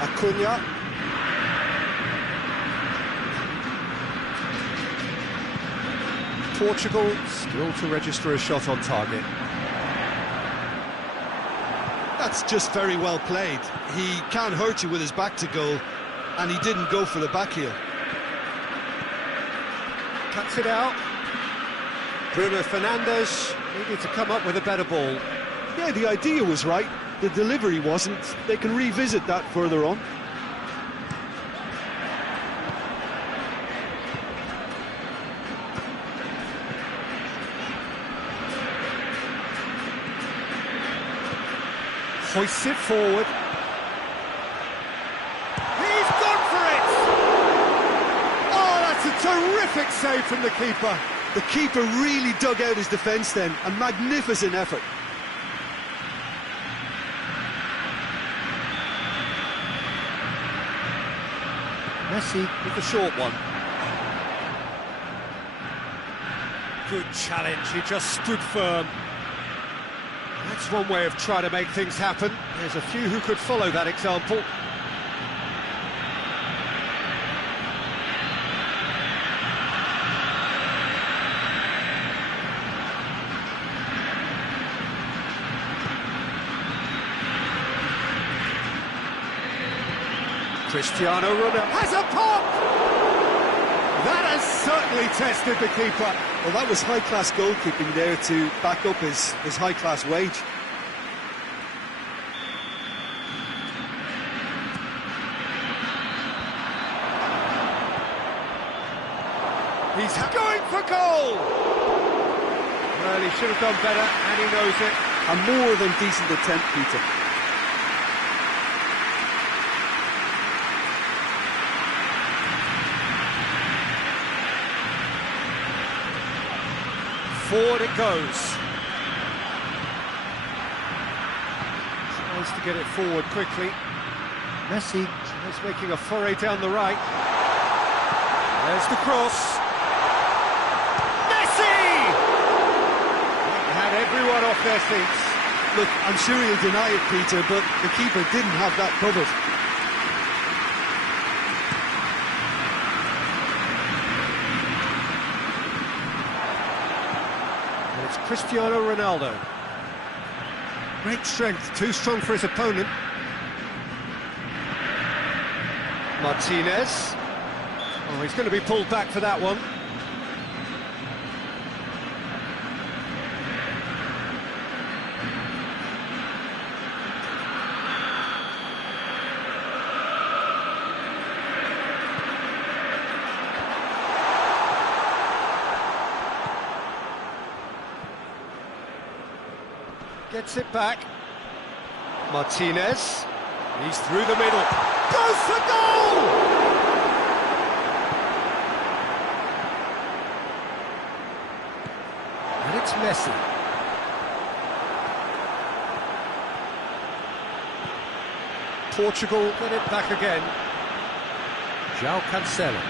Acuna. Portugal still to register a shot on target. That's just very well played. He can't hurt you with his back to goal, and he didn't go for the back heel. Cuts it out. Bruno Fernandes needed to come up with a better ball. Yeah, the idea was right, the delivery wasn't. They can revisit that further on. Hoists it forward. He's gone for it! Oh, that's a terrific save from the keeper. The keeper really dug out his defence then. A magnificent effort. Messi with the short one. Good challenge, he just stood firm. That's one way of trying to make things happen. There's a few who could follow that example. Cristiano Ronaldo has a pop! That has certainly tested the keeper. Well, that was high-class goalkeeping there to back up his high-class wage. He's going for goal! Well, he should have done better, and he knows it. A more than decent attempt, Peter. Forward it goes. Tries to get it forward quickly. Messi is making a foray down the right. There's the cross. Messi! He had everyone off their feet. Look, I'm sure he'll deny it, Peter, but the keeper didn't have that covered. It's Cristiano Ronaldo. Great strength, too strong for his opponent. Martinez. Oh, he's going to be pulled back for that one. Gets it back. Martinez. He's through the middle. Goes for goal! And it's Messi. Portugal get it back again. João Cancelo.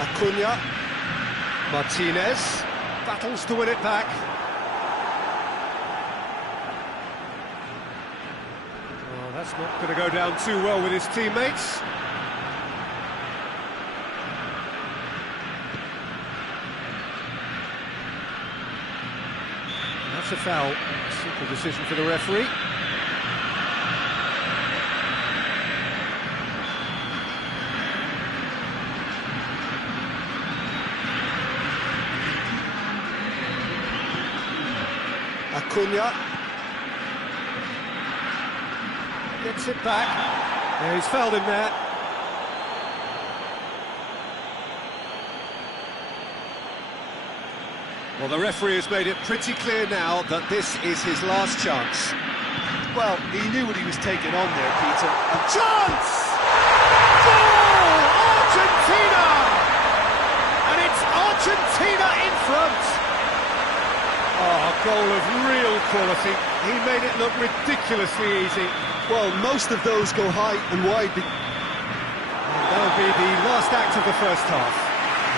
Acuna. Martinez battles to win it back. Oh, that's not going to go down too well with his teammates. That's a foul. Simple decision for the referee. Acuna gets it back. Yeah, he's fouled him there. Well, the referee has made it pretty clear now that this is his last chance. Well, he knew what he was taking on there, Peter. A chance! Goal! Argentina! And it's Argentina in front. Oh, a goal of real quality. He made it look ridiculously easy. Well, most of those go high and wide. And that'll be the last act of the first half.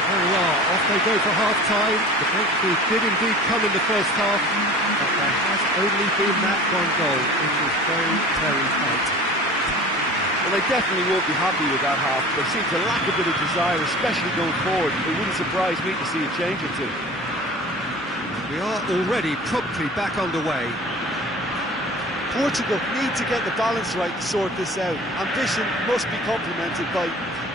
There we are, off they go for half-time. The breakthrough did indeed come in the first half, but there has only been that one goal in this very, very fight. Well, they definitely won't be happy with that half. They seem to lack a bit of desire, especially going forward. It wouldn't surprise me to see a change or two. We are already promptly back underway. Portugal need to get the balance right to sort this out. Ambition must be complemented by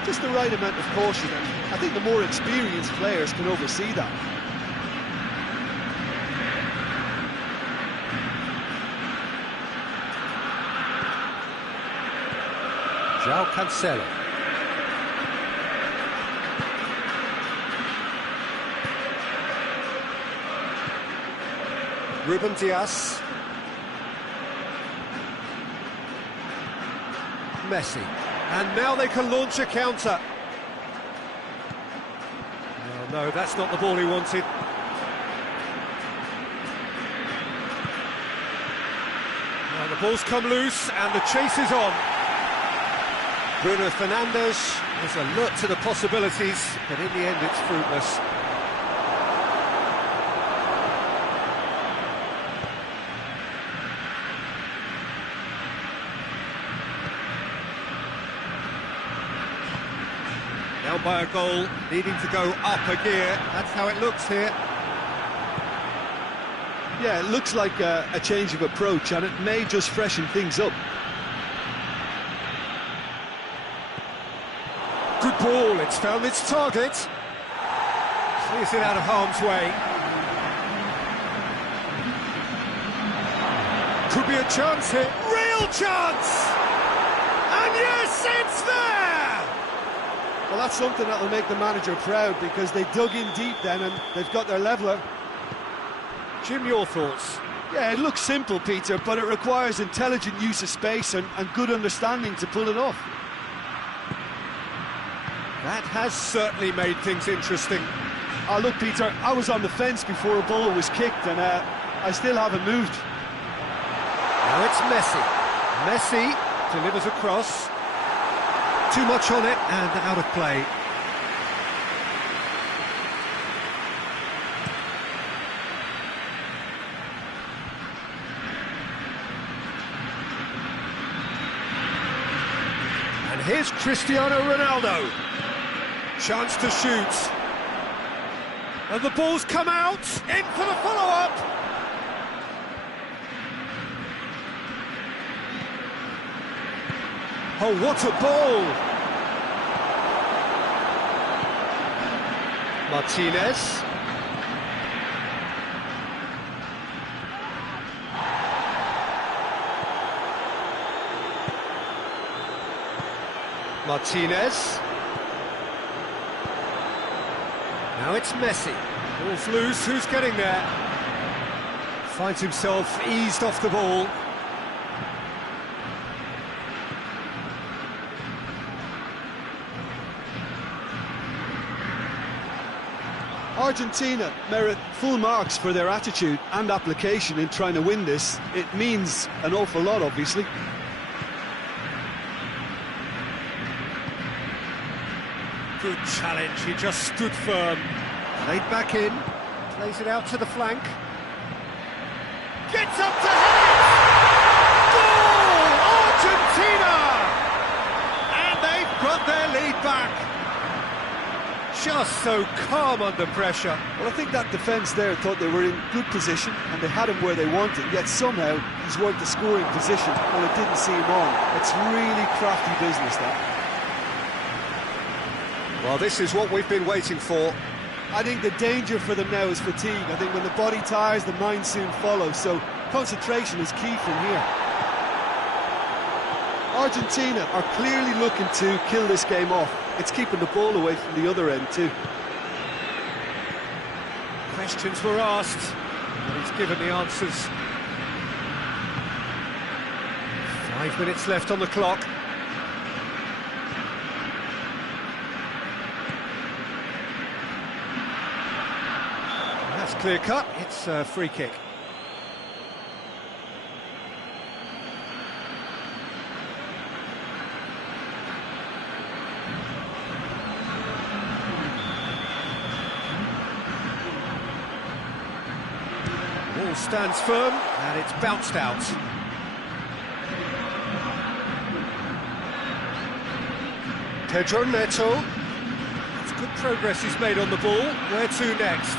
just the right amount of caution, and I think the more experienced players can oversee that. João Cancelo. Ruben Dias. Messi. And now they can launch a counter. Oh, no, that's not the ball he wanted. Now the ball's come loose and the chase is on. Bruno Fernandes is alert to the possibilities, but in the end it's fruitless. Down by a goal, needing to go up a gear. That's how it looks here. Yeah, it looks like a change of approach, and it may just freshen things up. Good ball, it's found its target. Clears it out of harm's way. Could be a chance here. Real chance! And yes, it's there! Well, that's something that will make the manager proud, because they dug in deep then and they've got their leveller. Jim, your thoughts? Yeah, it looks simple, Peter, but it requires intelligent use of space and good understanding to pull it off. That has certainly made things interesting. Oh, look, Peter, I was on the fence before a ball was kicked, and I still haven't moved. Now it's Messi. Messi delivers a cross. Too much on it and out of play. And here's Cristiano Ronaldo. Chance to shoot. And the ball's come out. In for the follow-up. Oh, what a ball! Martinez. Martinez. Now it's Messi. Ball's loose, who's getting there? Finds himself eased off the ball. Argentina merit full marks for their attitude and application in trying to win this. It means an awful lot, obviously. Good challenge, he just stood firm. Played back in, plays it out to the flank. Gets up to head! Goal! Argentina! And they've got their lead back. Just so calm under pressure. Well, I think that defence there thought they were in good position and they had him where they wanted, yet somehow he's worked the scoring position while it didn't see him on. It's really crafty business, that. Well, this is what we've been waiting for. I think the danger for them now is fatigue. I think when the body tires, the mind soon follows, so concentration is key from here. Argentina are clearly looking to kill this game off. It's keeping the ball away from the other end too. Questions were asked, but he's given the answers. 5 minutes left on the clock. That's clear cut, it's a free kick. Ball stands firm, and it's bounced out. Pedro Neto. It's good progress he's made on the ball. Where to next?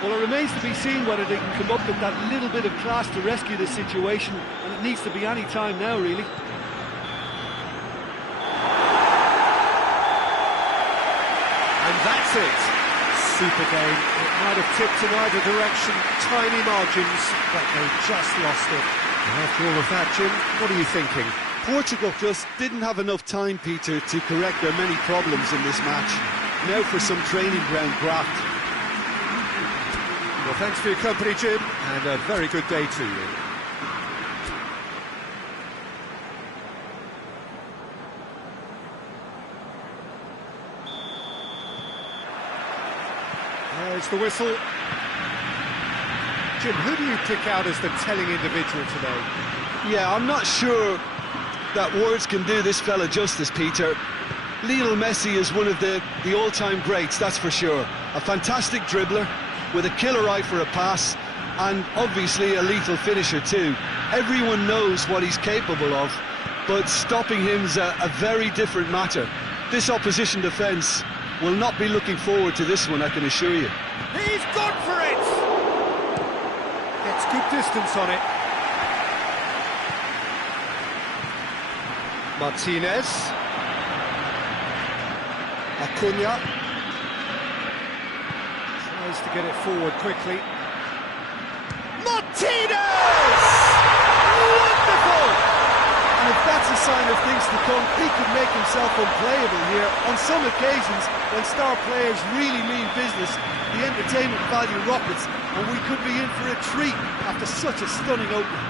Well, it remains to be seen whether they can come up with that little bit of class to rescue the situation, and it needs to be any time now, really. And that's it. Super game. It might have tipped in either direction, tiny margins, but they just lost it. And after all of that, Jim, what are you thinking? Portugal just didn't have enough time, Peter, to correct their many problems in this match. Now for some training ground graft. Well, thanks for your company, Jim, and a very good day to you. There's the whistle. Jim, who do you pick out as the telling individual today? Yeah, I'm not sure that words can do this fella justice, Peter. Lionel Messi is one of the all-time greats, that's for sure. A fantastic dribbler, with a killer eye for a pass, and obviously a lethal finisher too. Everyone knows what he's capable of, but stopping him's a very different matter. This opposition defence will not be looking forward to this one, I can assure you. He's gone for it! Gets good distance on it. Martinez. Acuna. Tries to get it forward quickly. Martinez! Wonderful! And if that's a sign of things to come, he could make himself unplayable here. On some occasions, when star players really mean business, the entertainment value rockets, and we could be in for a treat after such a stunning opening.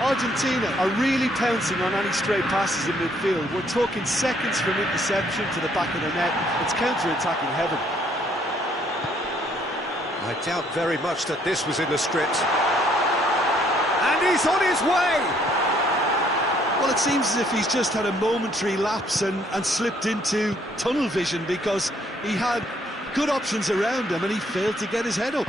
Argentina are really pouncing on any stray passes in midfield. We're talking seconds from interception to the back of the net. It's counter-attacking heaven. I doubt very much that this was in the script. And he's on his way! Well, it seems as if he's just had a momentary lapse and slipped into tunnel vision, because he had good options around him and he failed to get his head up.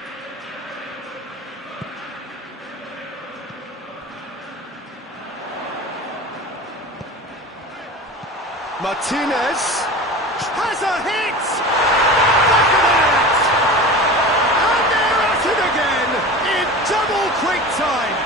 Martinez has a hit! Back of the net! And they're at it again in double quick time!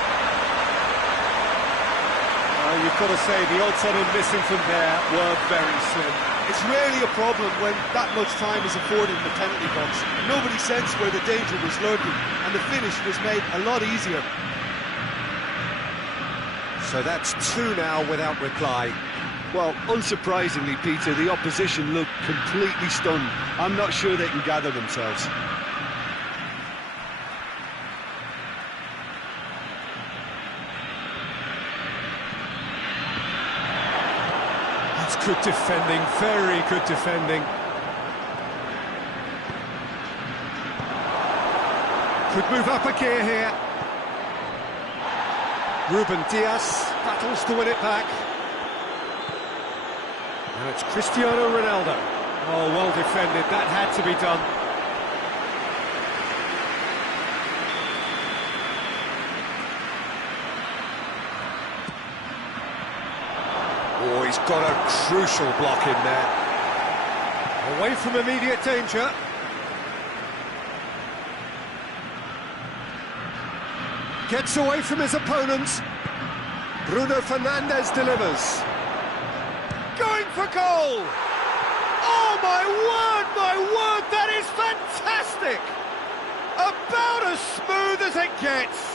You've got to say the odds on him missing from there were very slim. It's rarely a problem when that much time is afforded in the penalty box. Nobody sensed where the danger was lurking, and the finish was made a lot easier. So that's two now without reply. Well, unsurprisingly, Peter, the opposition look completely stunned. I'm not sure they can gather themselves. That's good defending, very good defending. Could move up a gear here. Ruben Diaz battles to win it back. Now it's Cristiano Ronaldo. Oh, well defended, that had to be done. Oh, he's got a crucial block in there. Away from immediate danger. Gets away from his opponent. Bruno Fernandes delivers. Going for goal! Oh, my word, that is fantastic! About as smooth as it gets.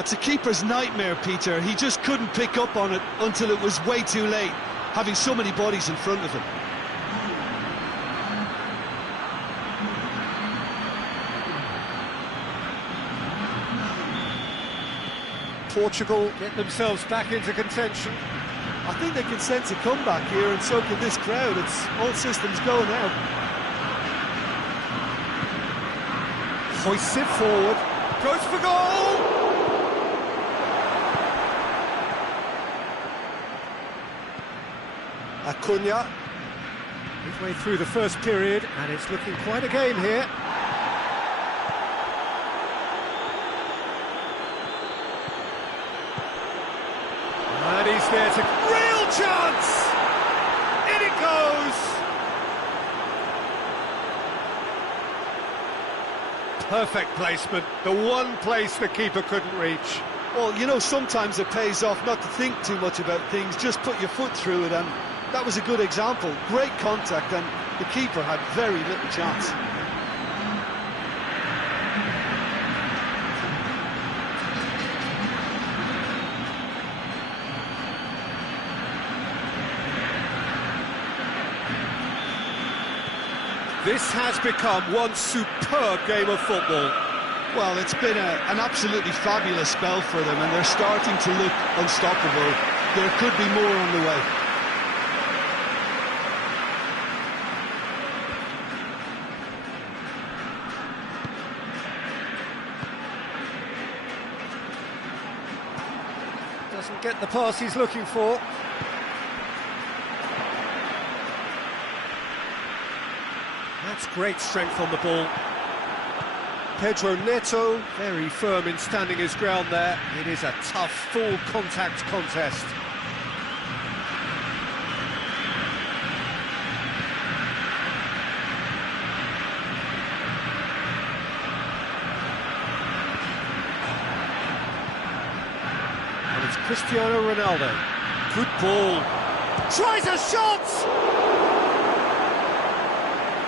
It's a keeper's nightmare, Peter. He just couldn't pick up on it until it was way too late, having so many bodies in front of him. Portugal get themselves back into contention. I think they can sense a comeback here, and so can this crowd. It's all systems go now. Hoists it forward. Goes for goal! Acuna. Midway through the first period, and it's looking quite a game here. And he's there to... Real chance! In it goes! Perfect placement, the one place the keeper couldn't reach. Well, you know, sometimes it pays off not to think too much about things, just put your foot through it, and that was a good example. Great contact, and the keeper had very little chance. This has become one superb game of football. Well, it's been an absolutely fabulous spell for them, and they're starting to look unstoppable. There could be more on the way. Doesn't get the pass he's looking for. That's great strength on the ball. Pedro Neto, very firm in standing his ground there. It is a tough, full contact contest. And it's Cristiano Ronaldo. Good ball. Tries a shot!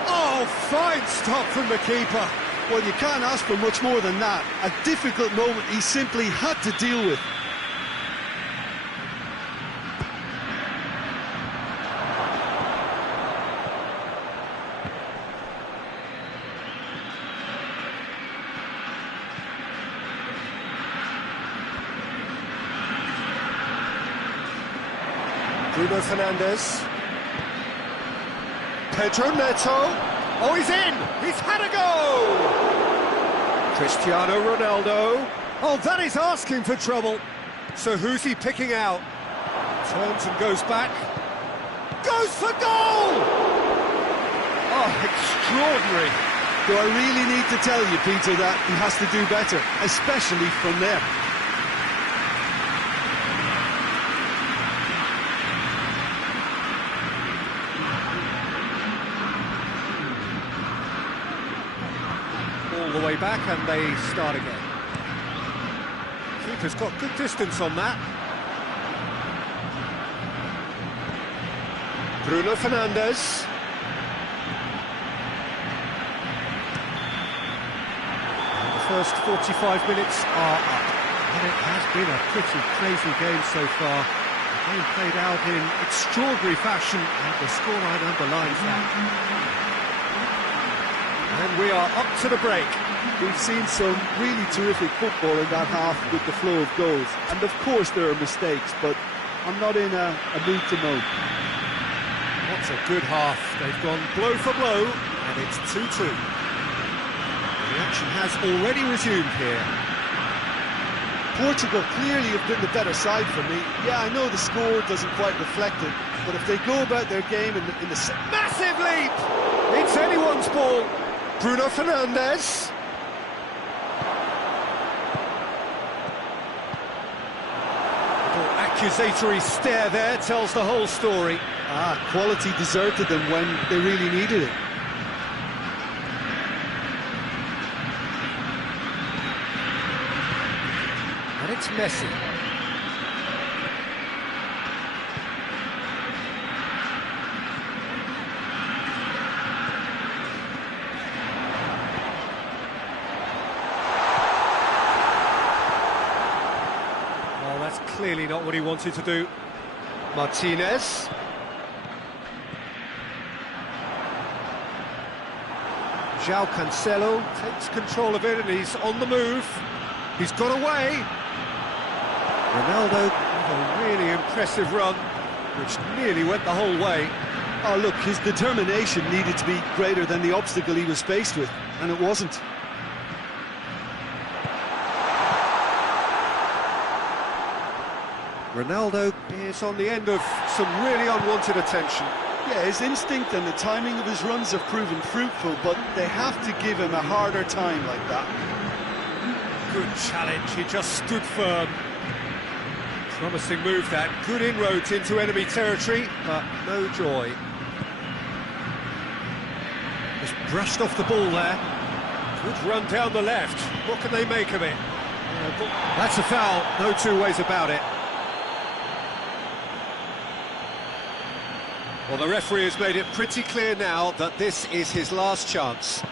Oh, fine stop from the keeper. Well, you can't ask for much more than that. A difficult moment he simply had to deal with. Bruno Fernandes. Pedro Neto. Oh, he's in! He's had a go! Cristiano Ronaldo. Oh, that is asking for trouble. So who's he picking out? Turns and goes back. Goes for goal! Oh, extraordinary. Do I really need to tell you, Peter, that he has to do better, especially from there? All the way back, and they start again. Keeper's got good distance on that. Bruno Fernandes. And the first 45 minutes are up. And it has been a pretty crazy game so far. The game played out in extraordinary fashion, and the scoreline underlines that. And we are up to the break. We've seen some really terrific football in that half with the flow of goals. And of course there are mistakes, but I'm not in a mood to moan. What's a good half. They've gone blow for blow, and it's 2-2. The action has already resumed here. Portugal clearly have been the better side for me. Yeah, I know the score doesn't quite reflect it, but if they go about their game in the Massive leap! It's anyone's ball. Bruno Fernandes. Little accusatory stare there tells the whole story. Quality deserted them when they really needed it. And it's Messi. Oh, that's clearly not what he wanted to do. Martinez. João Cancelo takes control of it, and he's on the move. He's got away. Ronaldo with a really impressive run, which nearly went the whole way. Oh, look, his determination needed to be greater than the obstacle he was faced with, and it wasn't. Ronaldo is on the end of some really unwanted attention. Yeah, his instinct and the timing of his runs have proven fruitful, but they have to give him a harder time like that. Good challenge, he just stood firm. Promising move that, good inroads into enemy territory, but no joy. Just brushed off the ball there. Good run down the left, what can they make of it? That's a foul, no two ways about it. Well, the referee has made it pretty clear now that this is his last chance.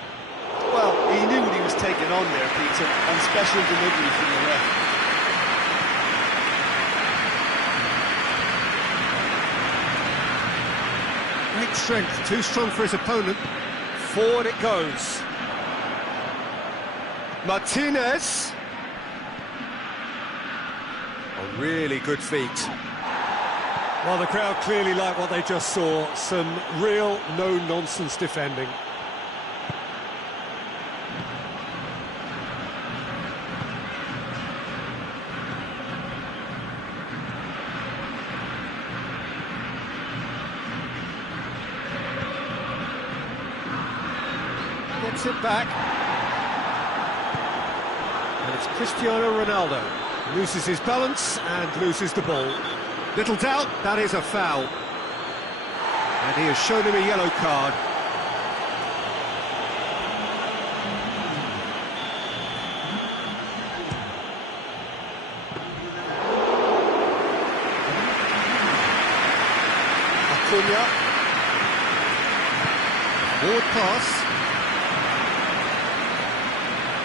Well, he knew what he was taking on there, Peter, and special delivery from the ref. Great strength, too strong for his opponent. Forward it goes. Martinez. Oh, really good feet. Well, the crowd clearly like what they just saw. Some real no-nonsense defending. Gets it back. And it's Cristiano Ronaldo. Loses his balance and loses the ball. Little doubt, that is a foul. And he has shown him a yellow card. Acuna. Forward pass.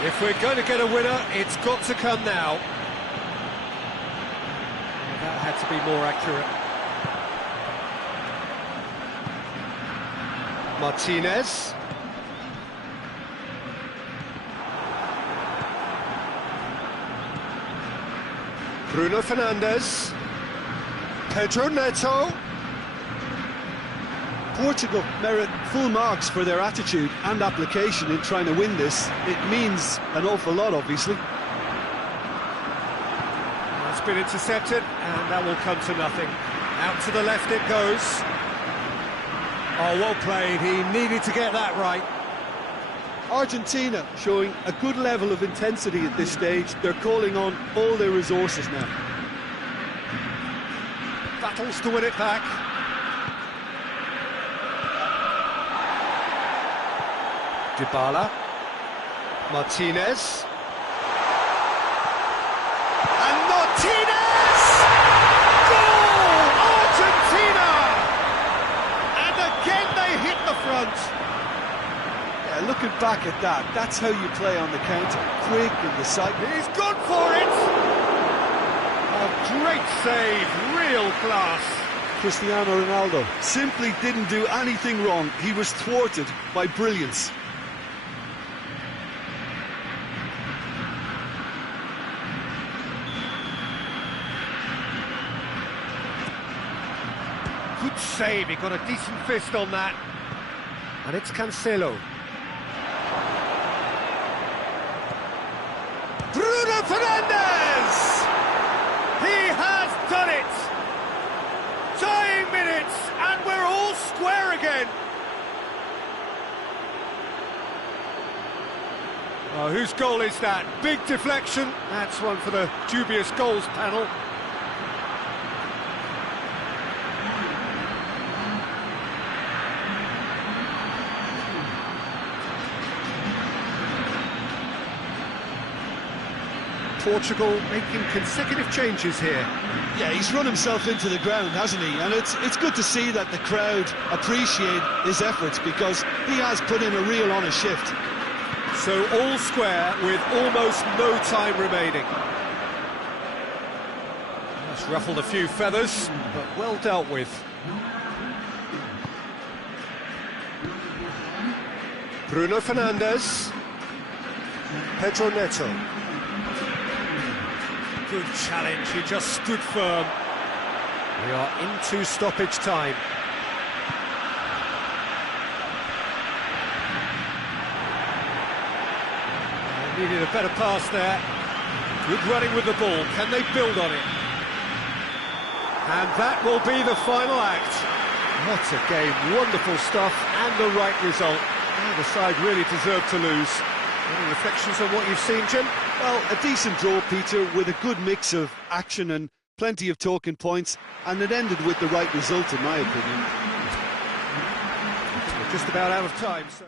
If we're going to get a winner, it's got to come now. That had to be more accurate. Martinez. Bruno Fernandes. Pedro Neto. Portugal merit full marks for their attitude and application in trying to win this. It means an awful lot, obviously. It's been intercepted, and that will come to nothing. Out to the left it goes. Oh, well played. He needed to get that right. Argentina showing a good level of intensity at this stage. They're calling on all their resources now. Battles to win it back. Dybala. Martinez. And Martinez! Goal! Argentina! And again they hit the front. Yeah, looking back at that, that's how you play on the counter. Quick and decisive. He's gone for it! A great save, real class. Cristiano Ronaldo simply didn't do anything wrong. He was thwarted by brilliance. Good save, he got a decent fist on that. And it's Cancelo. Bruno Fernandes! He has done it! Dying minutes, and we're all square again. Oh, whose goal is that? Big deflection. That's one for the dubious goals panel. Portugal making consecutive changes here. Yeah, he's run himself into the ground, hasn't he? And it's good to see that the crowd appreciate his efforts, because he has put in a real honest shift. So all square with almost no time remaining. That's ruffled a few feathers, but well dealt with. Bruno Fernandes. Pedro Neto. Good challenge, he just stood firm. We are into stoppage time. Needed a better pass there. Good running with the ball, can they build on it? And that will be the final act. What a game, wonderful stuff, and the right result. The side really deserved to lose. Any reflections on what you've seen, Jim? Well, a decent draw, Peter, with a good mix of action and plenty of talking points, and it ended with the right result, in my opinion. We're just about out of time, so...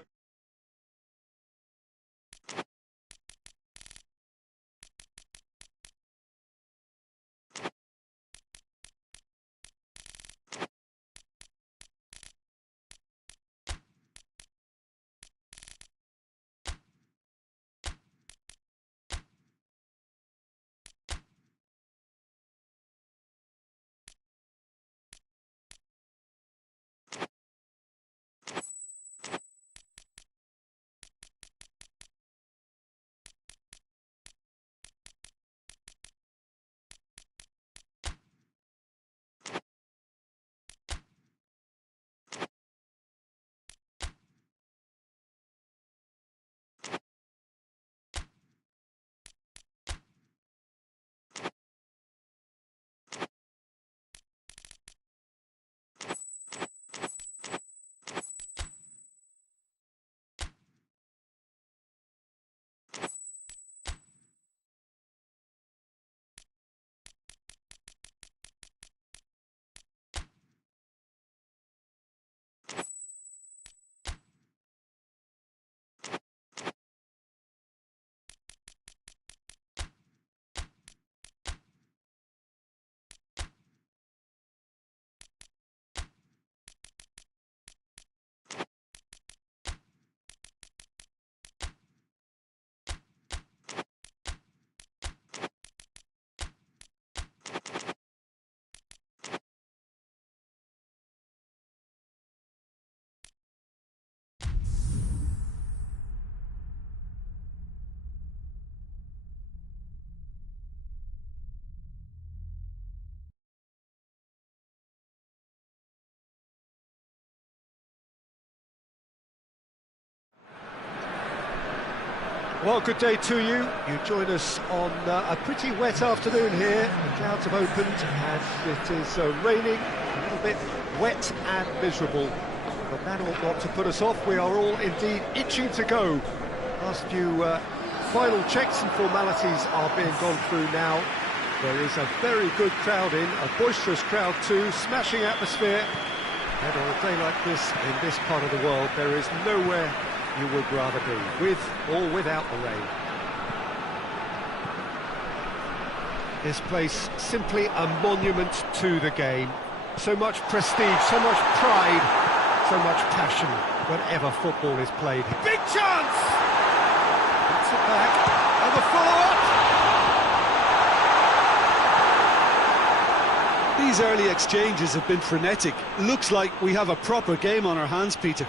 Well, good day to you. You join us on a pretty wet afternoon here. The clouds have opened and it is raining, a little bit wet and miserable. But that ought not to put us off. We are all indeed itching to go. Last few final checks and formalities are being gone through now. There is a very good crowd in, a boisterous crowd too, smashing atmosphere. And on a day like this, in this part of the world, there is nowhere you would rather be, with or without the rain. This place, simply a monument to the game. So much prestige, so much pride, so much passion whenever football is played. Big chance! Gets it back, and the follow-up! These early exchanges have been frenetic. Looks like we have a proper game on our hands, Peter.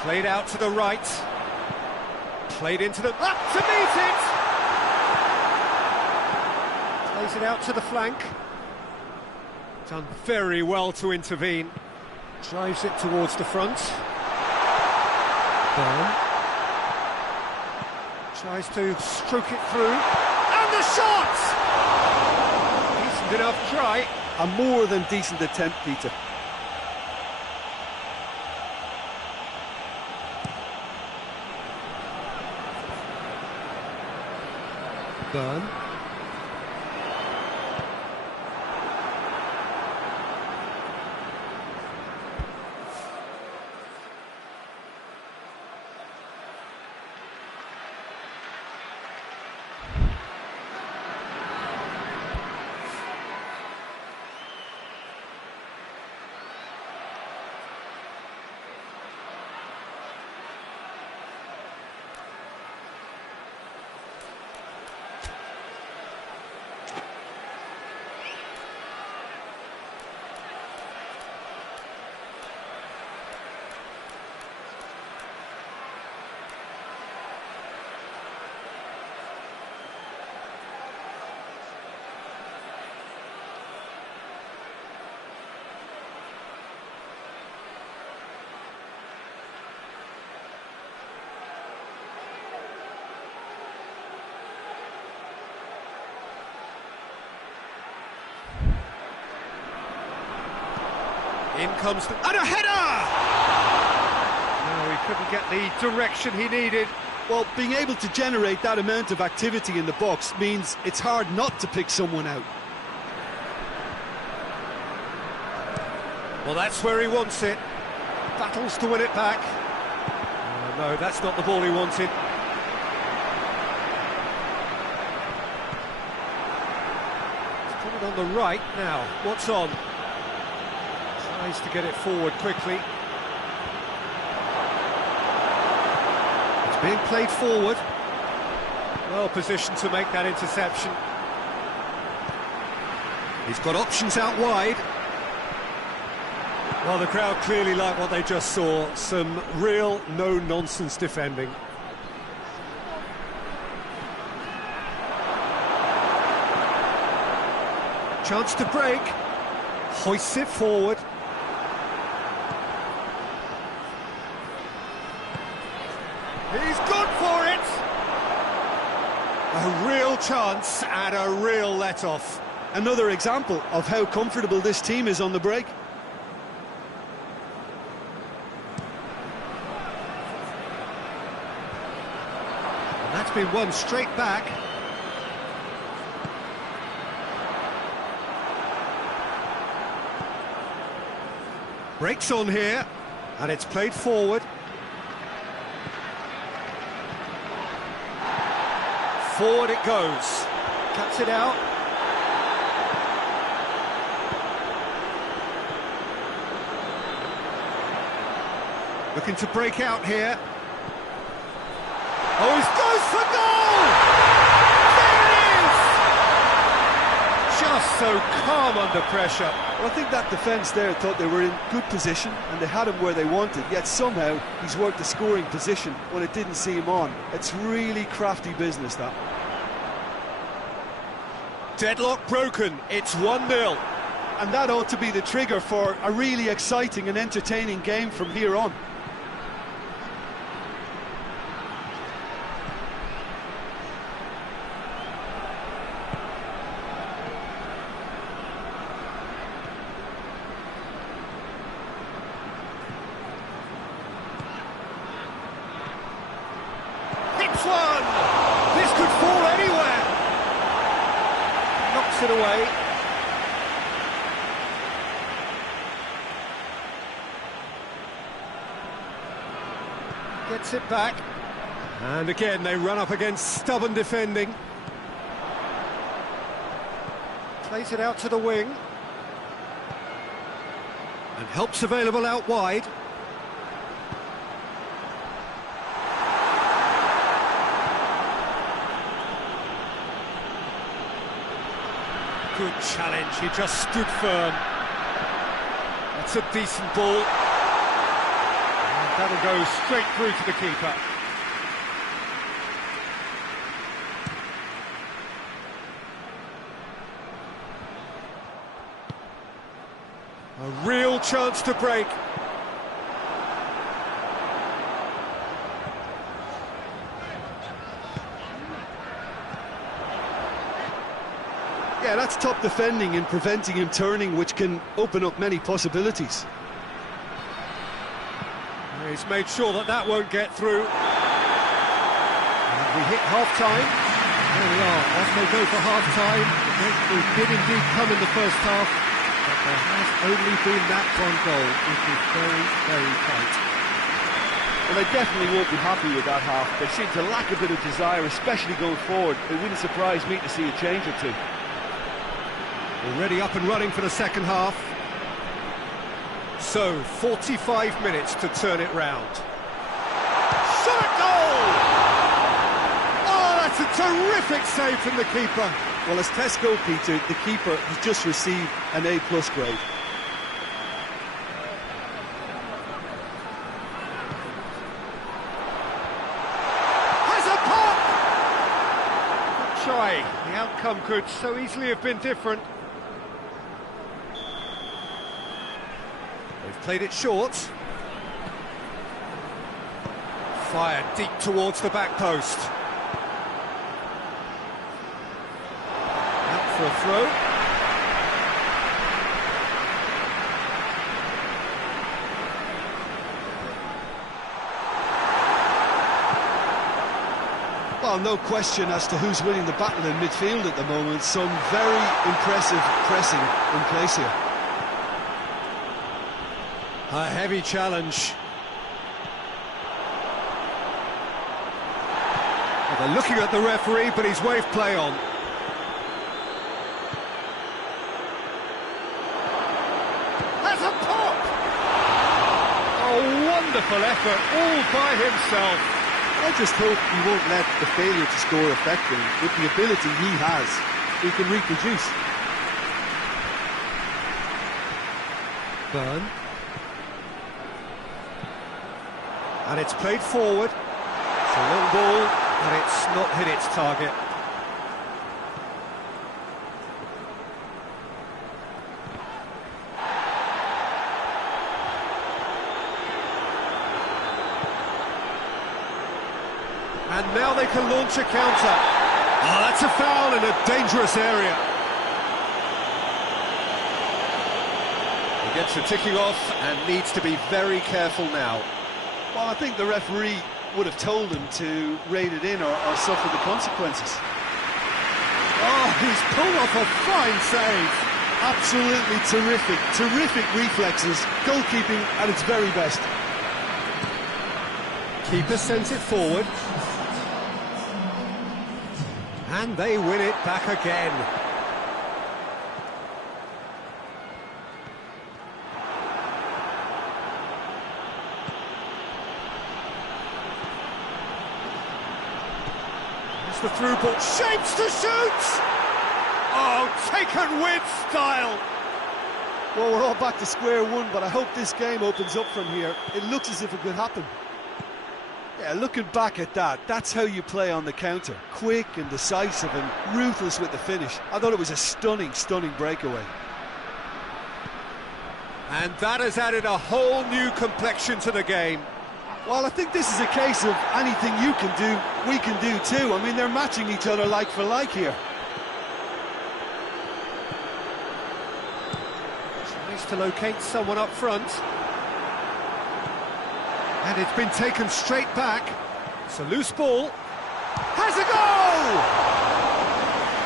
Played out to the right. Played into the... up to meet it! Plays it out to the flank. Done very well to intervene. Drives it towards the front. Devan. Tries to stroke it through. And the shot! Decent enough try. A more than decent attempt, Peter. Devan. In comes the... and a header! No, he couldn't get the direction he needed. Well, being able to generate that amount of activity in the box means it's hard not to pick someone out. Well, that's where he wants it. Battles to win it back. No, that's not the ball he wanted. He's put it on the right now. What's on? Tries to get it forward quickly. It's being played forward. Well positioned to make that interception. He's got options out wide. Well, the crowd clearly like what they just saw. Some real no-nonsense defending. Chance to break. Hoists it forward. He's good for it! A real chance and a real let-off. Another example of how comfortable this team is on the break. That's been won straight back. Breaks on here, and it's played forward. Forward it goes. Cuts it out. Looking to break out here. Oh, he goes for goal! There it is! Just so calm under pressure. Well, I think that defence there thought they were in good position and they had him where they wanted, yet somehow he's worked the scoring position when it didn't see him on. It's really crafty business, that. Deadlock broken, it's 1-0. And that ought to be the trigger for a really exciting and entertaining game from here on. One! This could fall anywhere! Knocks it away. Gets it back. And again, they run up against stubborn defending. Plays it out to the wing. And help's available out wide. Good challenge, he just stood firm. That's a decent ball. And that'll go straight through to the keeper. A real chance to break. Yeah, that's top defending and preventing him turning, which can open up many possibilities. He's made sure that that won't get through. And we hit half-time. There we are, off they go for half-time. The breakthrough did indeed come in the first half, but there has only been that one goal, which is very, very tight. Well, they definitely won't be happy with that half. They seem to lack a bit of desire, especially going forward. It wouldn't surprise me to see a change or two. Already up and running for the second half. So, 45 minutes to turn it round. Shot goal! Oh, that's a terrific save from the keeper. Well, as tests go, Peter, the keeper has just received an A+ grade. Has a pop! Good try. The outcome could so easily have been different. They've played it short. Fired deep towards the back post. Out for a throw. Well, no question as to who's winning the battle in midfield at the moment. Some very impressive pressing in place here. A heavy challenge. Well, they're looking at the referee, but he's waved play on. Has a pop! Oh, wonderful effort, all by himself. I just hope he won't let the failure to score affect him. With the ability he has, he can reproduce. Burn. And it's played forward. It's a long ball, and it's not hit its target. And now they can launch a counter. Oh, that's a foul in a dangerous area. He gets the ticking off and needs to be very careful now. Well, I think the referee would have told him to rein it in or suffer the consequences. Oh, he's pulled off a fine save. Absolutely terrific, terrific reflexes. Goalkeeping at its very best. Keeper sends it forward. And they win it back again. It's the through ball. Shapes to shoot! Oh, taken with style. Well, we're all back to square one, but I hope this game opens up from here. It looks as if it could happen. Yeah, looking back at that, that's how you play on the counter. Quick and decisive and ruthless with the finish. I thought it was a stunning, stunning breakaway. And that has added a whole new complexion to the game. Well, I think this is a case of anything you can do, we can do too. I mean, they're matching each other like for like here. Tries to locate someone up front. And it's been taken straight back. It's a loose ball. Has a goal!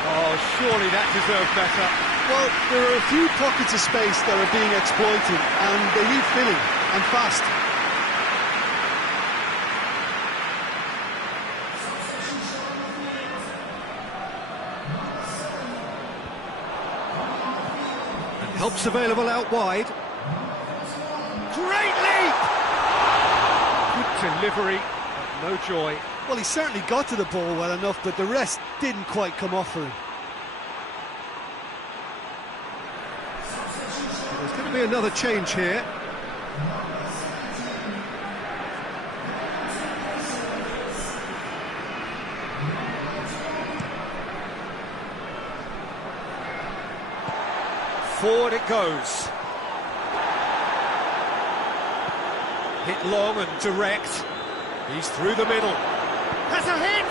Oh, surely that deserved better. Well, there are a few pockets of space that are being exploited, and they need filling, and fast. And help's available out wide. Great leap! Good delivery, but no joy. Well, he certainly got to the ball well enough, but the rest didn't quite come off for him. There's going to be another change here. Forward it goes. Hit long and direct. He's through the middle. Has a hit!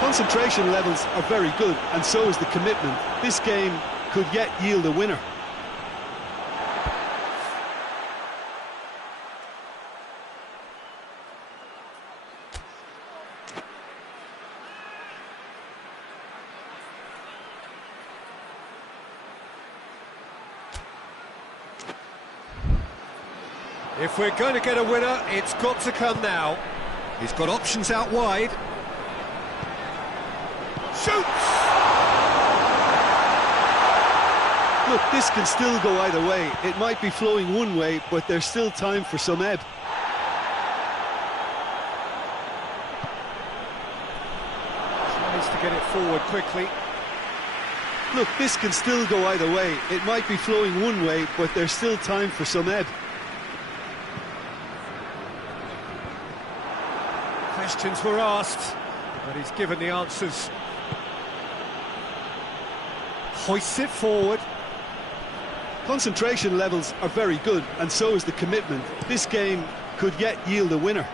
Concentration levels are very good, and so is the commitment. This game could yet yield a winner. If we're going to get a winner, it's got to come now. He's got options out wide. Shoots! Look, this can still go either way. It might be flowing one way, but there's still time for some ebb. Tries to get it forward quickly. Look, this can still go either way. It might be flowing one way, but there's still time for some ebb. Questions were asked, but he's given the answers. Hoists it forward. Concentration levels are very good, and so is the commitment. This game could yet yield a winner.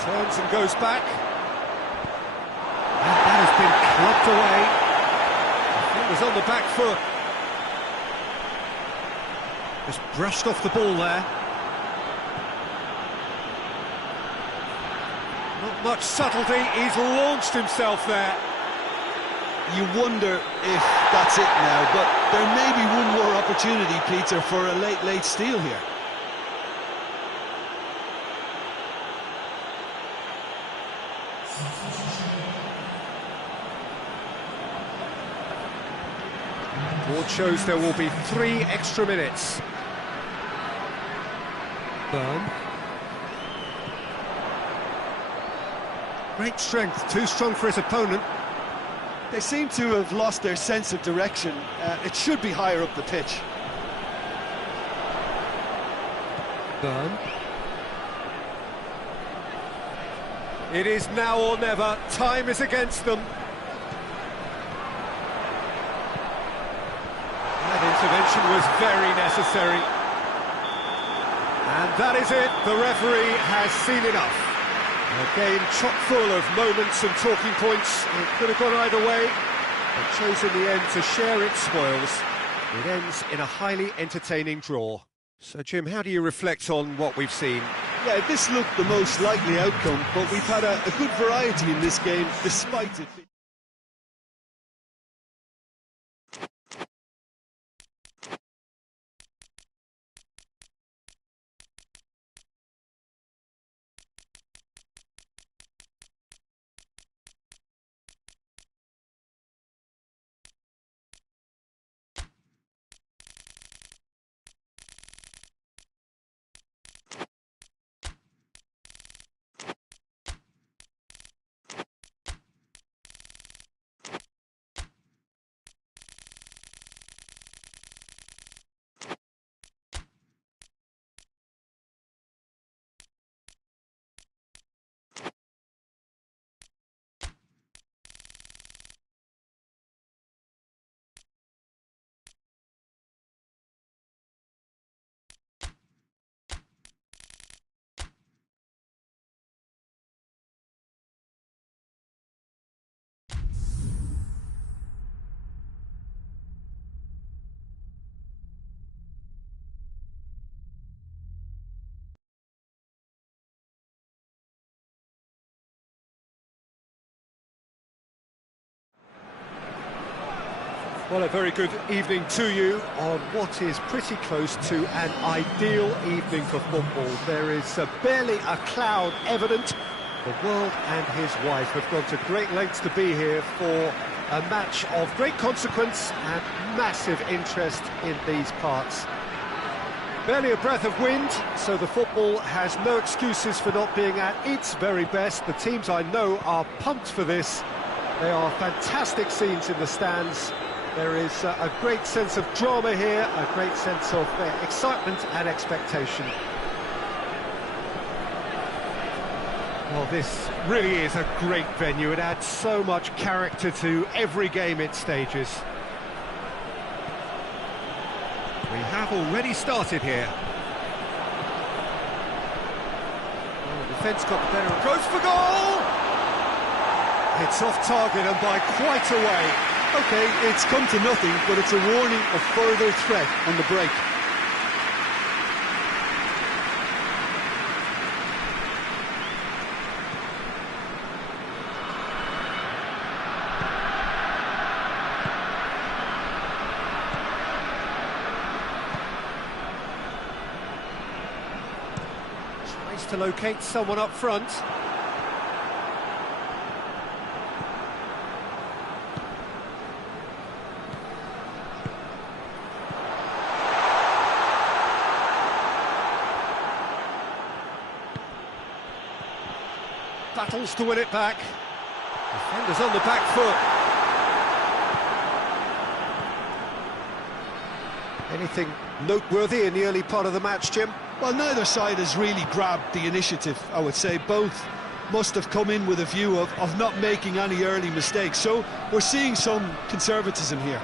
Turns and goes back. And that has been clubbed away. It was on the back foot. Just brushed off the ball there. Not much subtlety, he's launched himself there. You wonder if that's it now, but there may be one more opportunity, Peter, for a late steal here. Board shows there will be 3 extra minutes. Burn. Great strength, too strong for his opponent. They seem to have lost their sense of direction. It should be higher up the pitch. Burn. It is now or never. Time is against them. That intervention was very necessary. And that is it. The referee has seen enough. A game chock full of moments and talking points. It could have gone either way, but chose in the end to share its spoils. It ends in a highly entertaining draw. So, Jim, how do you reflect on what we've seen? Yeah, this looked the most likely outcome, but we've had a good variety in this game, despite it. Well, a very good evening to you on what is pretty close to an ideal evening for football. There is barely a cloud evident. The world and his wife have gone to great lengths to be here for a match of great consequence and massive interest in these parts. Barely a breath of wind, so the football has no excuses for not being at its very best. The teams I know are pumped for this. They are fantastic scenes in the stands. There is a great sense of drama here, a great sense of excitement and expectation. Well, this really is a great venue. It adds so much character to every game it stages. We have already started here. Well, the defence got the better, goes for goal! It's off target and by quite a way. Okay, it's come to nothing, but it's a warning of further threat on the break. Tries to locate someone up front. Battles to win it back. Defenders on the back foot. Anything noteworthy in the early part of the match, Jim? Well, neither side has really grabbed the initiative, I would say. Both must have come in with a view of not making any early mistakes. So we're seeing some conservatism here.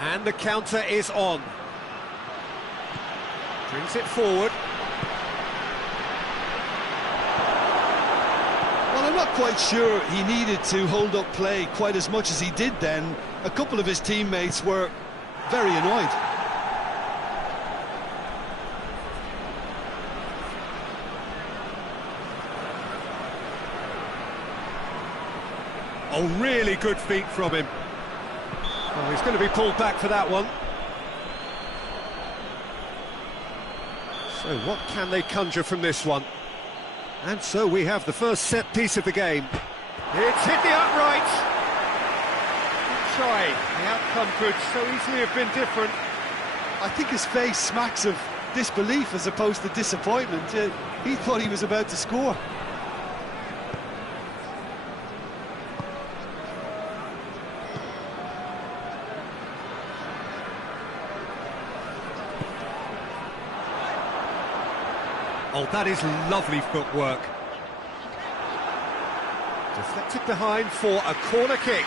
And the counter is on. Brings it forward. Well, I'm not quite sure he needed to hold up play quite as much as he did then. A couple of his teammates were very annoyed. Oh, really good feet from him. Oh, he's going to be pulled back for that one. So what can they conjure from this one? And so we have the first set piece of the game. It's hit the upright. Good try. The outcome could so easily have been different. I think his face smacks of disbelief as opposed to disappointment. He thought he was about to score. Oh, that is lovely footwork. Deflected behind for a corner kick.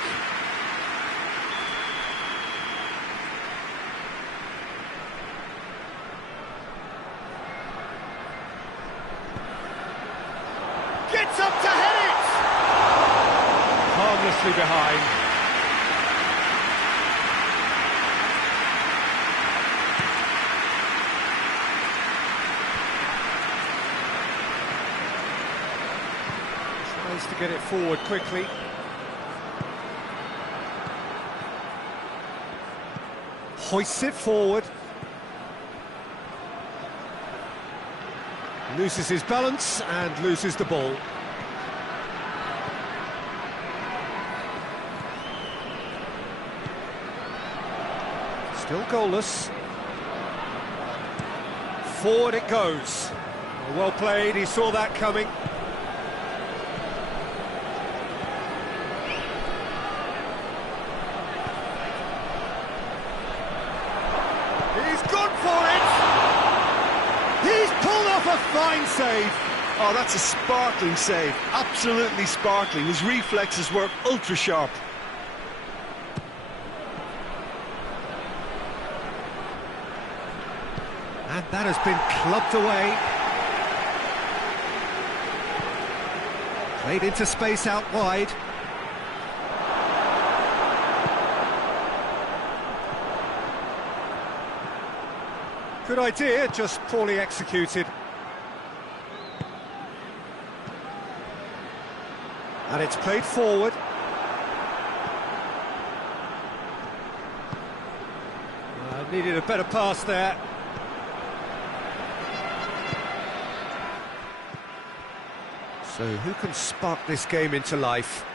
Gets up to head it! Harmlessly behind. To get it forward quickly. Hoists it forward. Loses his balance and loses the ball. Still goalless. Forward it goes. Well played, he saw that coming. A fine save. Oh, that's a sparkling save. Absolutely sparkling. His reflexes were ultra sharp. And that has been clubbed away. Played into space out wide. Good idea, just poorly executed. And it's played forward. Needed a better pass there. So who can spark this game into life?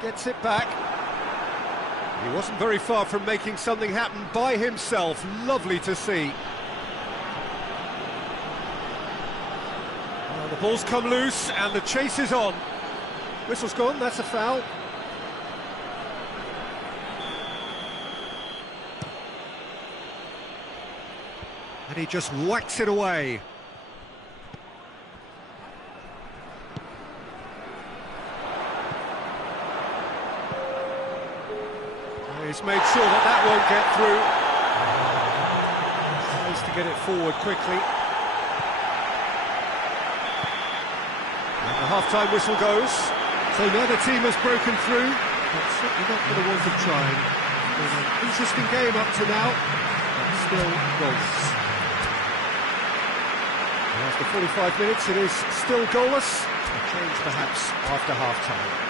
Gets it back. He wasn't very far from making something happen by himself. Lovely to see. Well, the ball's come loose and the chase is on. Whistle's gone, that's a foul. And he just whacks it away. He's made sure that that won't get through. Tries to get it forward quickly. And the half-time whistle goes. So neither team has broken through, but certainly not for the want of trying. There's an interesting game up to now, but still goals. And after 45 minutes, it is still goalless. A change perhaps after half-time.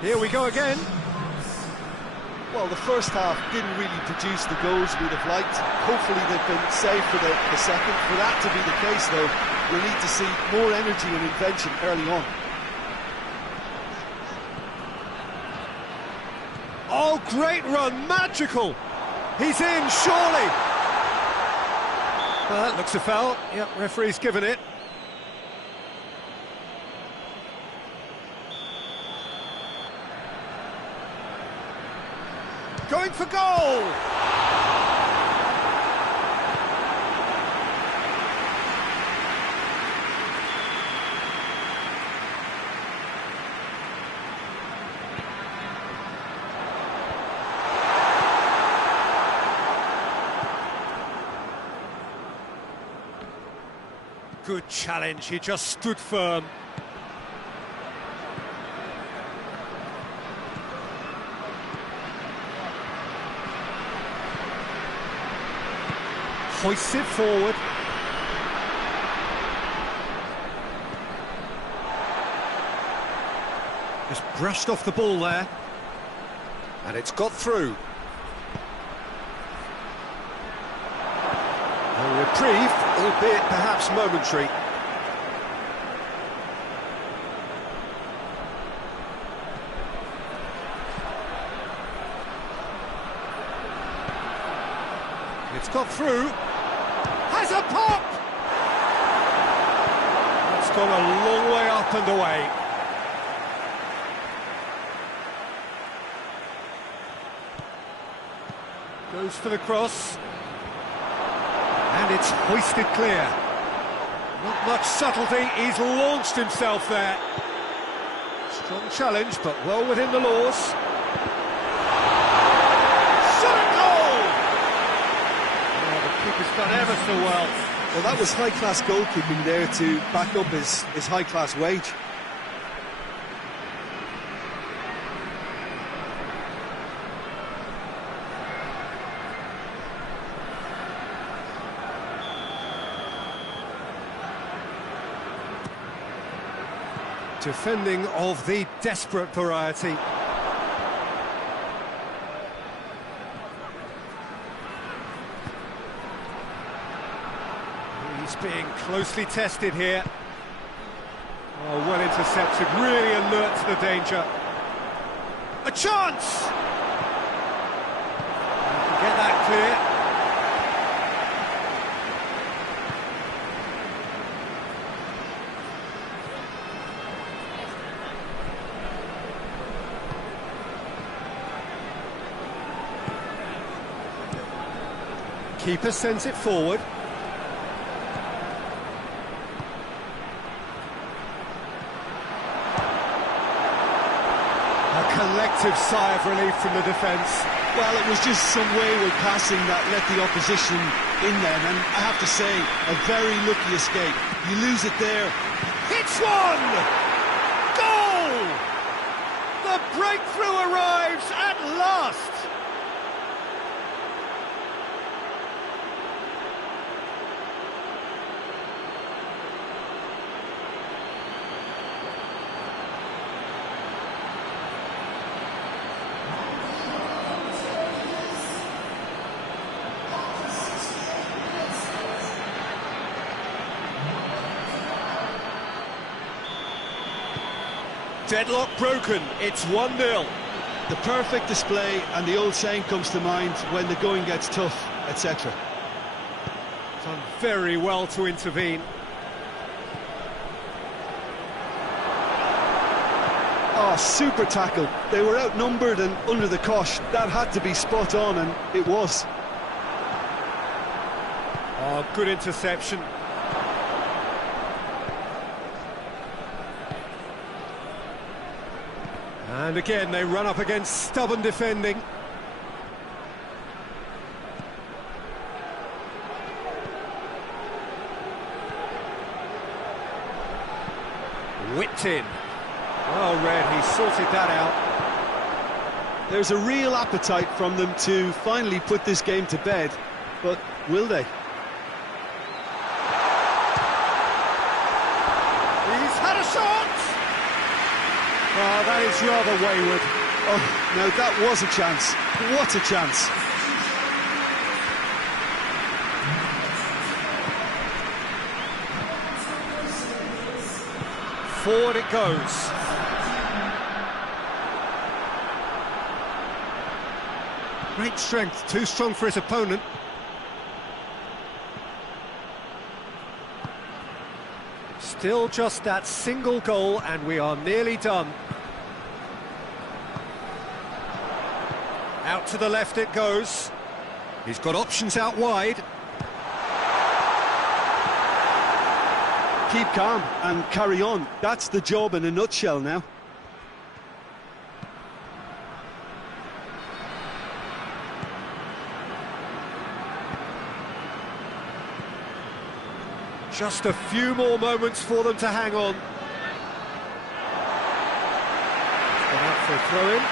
Here we go again. Well, the first half didn't really produce the goals we'd have liked. Hopefully they've been saved for the second. For that to be the case, though, we need to see more energy and invention early on. Oh, great run, magical! He's in, surely! Well, that looks a foul. Yep, referee's given it. Going for goal! Good challenge, he just stood firm. Hoists it forward. Just brushed off the ball there. And it's got through. A reprieve, albeit perhaps momentary. It's got through. Has a pop! It's gone a long way up and away. Goes for the cross. And it's hoisted clear. Not much subtlety, he's launched himself there. Strong challenge, but well within the laws. Shot at goal! Oh, the keeper's done ever so well. Well, that was high-class goalkeeping there to back up his high-class wage. Defending of the desperate variety. He's being closely tested here. Oh, well intercepted, really alert to the danger. A chance! Get that clear. Keeper sends it forward. A collective sigh of relief from the defence. Well, it was just some wayward passing that let the opposition in then, and I have to say, a very lucky escape. You lose it there. Hits one! Goal! The breakthrough arrives at last! Deadlock broken, it's 1-0. The perfect display, and the old saying comes to mind, when the going gets tough, etc. Done very well to intervene. Oh, super tackle. They were outnumbered and under the cosh. That had to be spot on, and it was. Oh, good interception. And again, they run up against stubborn defending. Whipped in. Well read, he sorted that out. There's a real appetite from them to finally put this game to bed, but will they? He's had a shot! Oh, that is rather wayward. Oh, now that was a chance. What a chance. Forward it goes. Great strength, too strong for his opponent. Still just that single goal and we are nearly done. Out to the left it goes. He's got options out wide. Keep calm and carry on. That's the job in a nutshell now. Just a few more moments for them to hang on. Gone out for a throw-in. A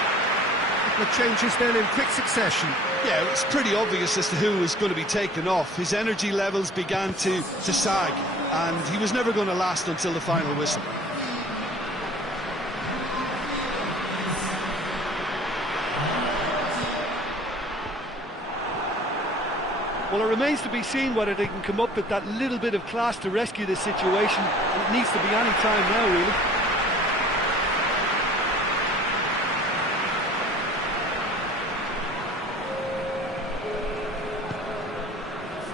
couple of changes then in quick succession. Yeah, it's pretty obvious as to who was going to be taken off. His energy levels began to sag, and he was never going to last until the final whistle. Well, it remains to be seen whether they can come up with that little bit of class to rescue this situation. It needs to be any time now, really.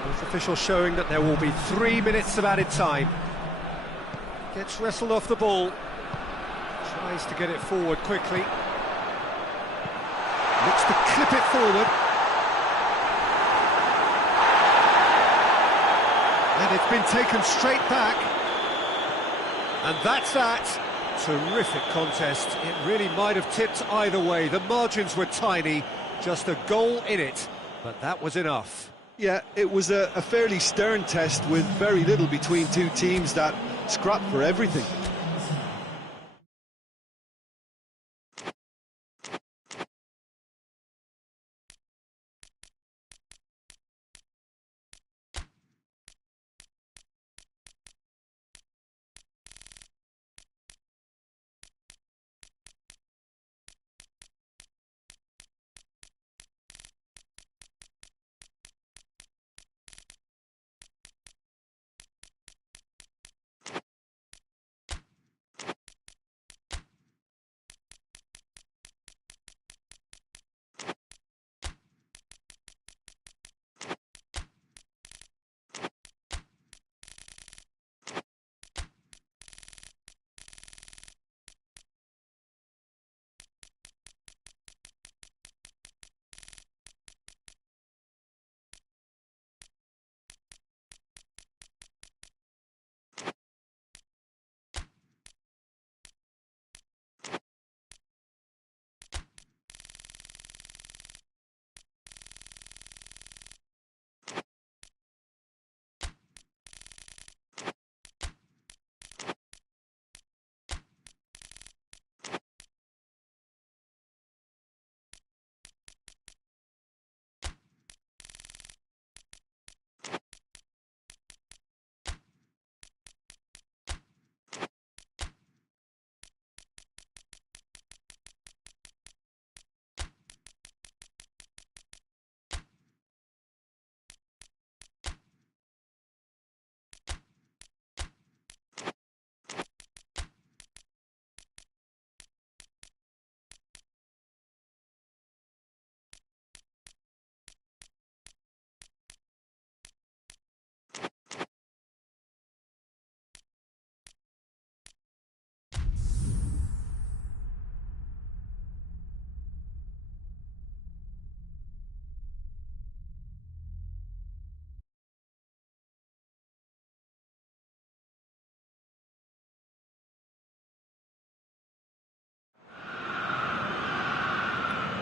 Fourth official showing that there will be 3 minutes of added time. Gets wrestled off the ball. Tries to get it forward quickly. Looks to clip it forward. And it's been taken straight back. And that's that. Terrific contest. It really might have tipped either way. The margins were tiny, just a goal in it. But that was enough. Yeah, it was a fairly stern test with very little between two teams that scrapped for everything.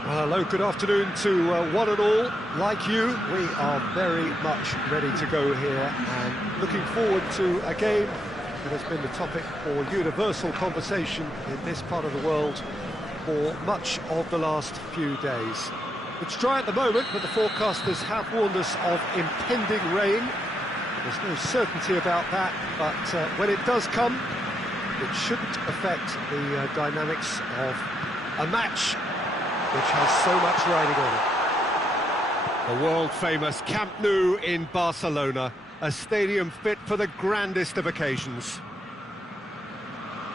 Well, hello, good afternoon to one and all. Like you, we are very much ready to go here and looking forward to a game that has been the topic for universal conversation in this part of the world for much of the last few days. It's dry at the moment, but the forecasters have warned us of impending rain. There's no certainty about that, but when it does come, it shouldn't affect the dynamics of a match which has so much riding on it. The world-famous Camp Nou in Barcelona, a stadium fit for the grandest of occasions.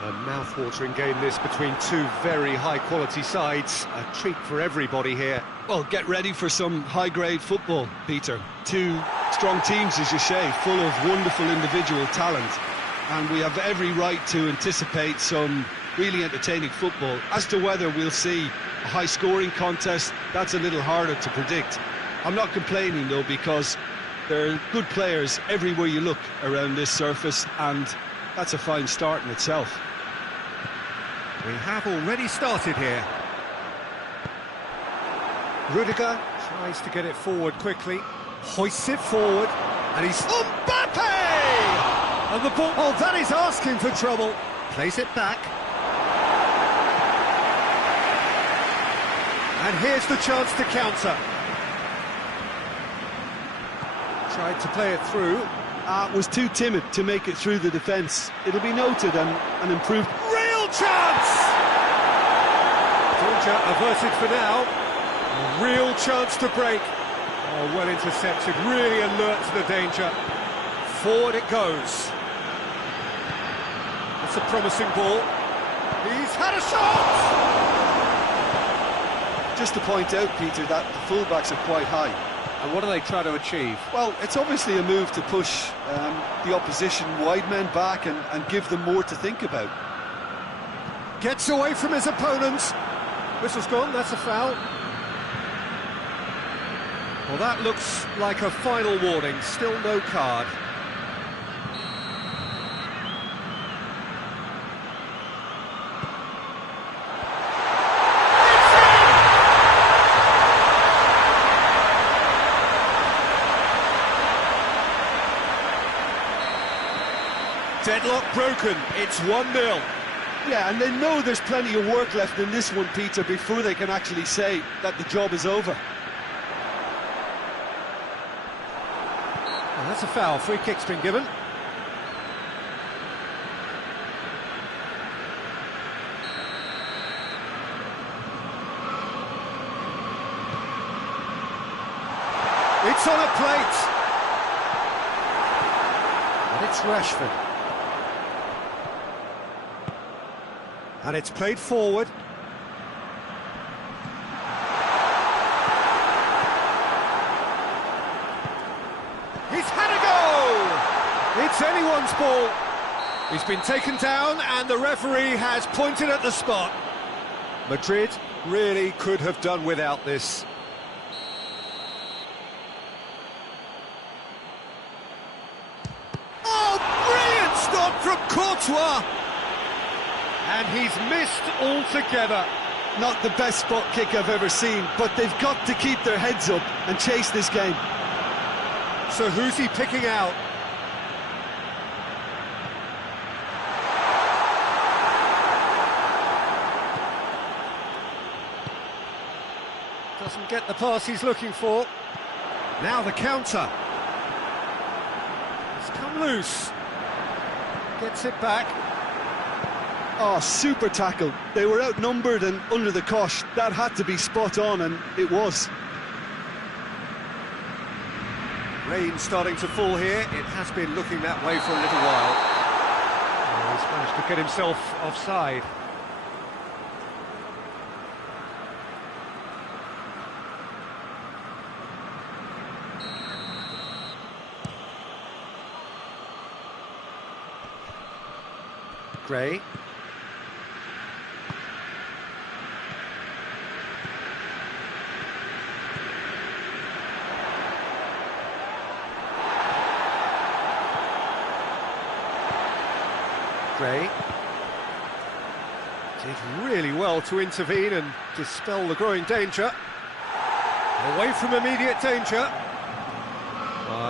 A mouth-watering game this between two very high-quality sides. A treat for everybody here. Well, get ready for some high-grade football, Peter. Two strong teams, as you say, full of wonderful individual talent. And we have every right to anticipate some really entertaining football. As to whether we'll see a high-scoring contest, that's a little harder to predict. I'm not complaining, though, because there are good players everywhere you look around this surface, and that's a fine start in itself. We have already started here. Rudiger tries to get it forward quickly, hoists it forward, and he's... Mbappe! And the ball... Oh, that is asking for trouble. Plays it back. And here's the chance to counter. Tried to play it through. Was too timid to make it through the defence. It'll be noted and improved. Real chance! Georgia averted for now. A real chance to break. Oh, well intercepted, really alert to the danger. Forward it goes. That's a promising ball. He's had a shot! Just to point out, Peter, that the fullbacks are quite high. And what are they trying to achieve? Well, it's obviously a move to push the opposition wide men back and give them more to think about. Gets away from his opponents. Whistle's gone, that's a foul. Well, that looks like a final warning, still no card. Deadlock broken, it's 1-0. Yeah, and they know there's plenty of work left in this one, Peter, before they can actually say that the job is over. Well, that's a foul, free kick's been given. It's on a plate. And it's Rashford. And it's played forward. He's had a go! It's anyone's ball. He's been taken down and the referee has pointed at the spot. Madrid really could have done without this. Oh, brilliant stop from Courtois! And he's missed altogether. Not the best spot kick I've ever seen, but they've got to keep their heads up and chase this game. So who's he picking out? Doesn't get the pass he's looking for. Now the counter. It's come loose. Gets it back. Oh, super tackle. They were outnumbered and under the cosh. That had to be spot on, and it was. Rain starting to fall here. It has been looking that way for a little while. Oh, he's managed to get himself offside. Gray. Gray did really well to intervene and dispel the growing danger. Away from immediate danger.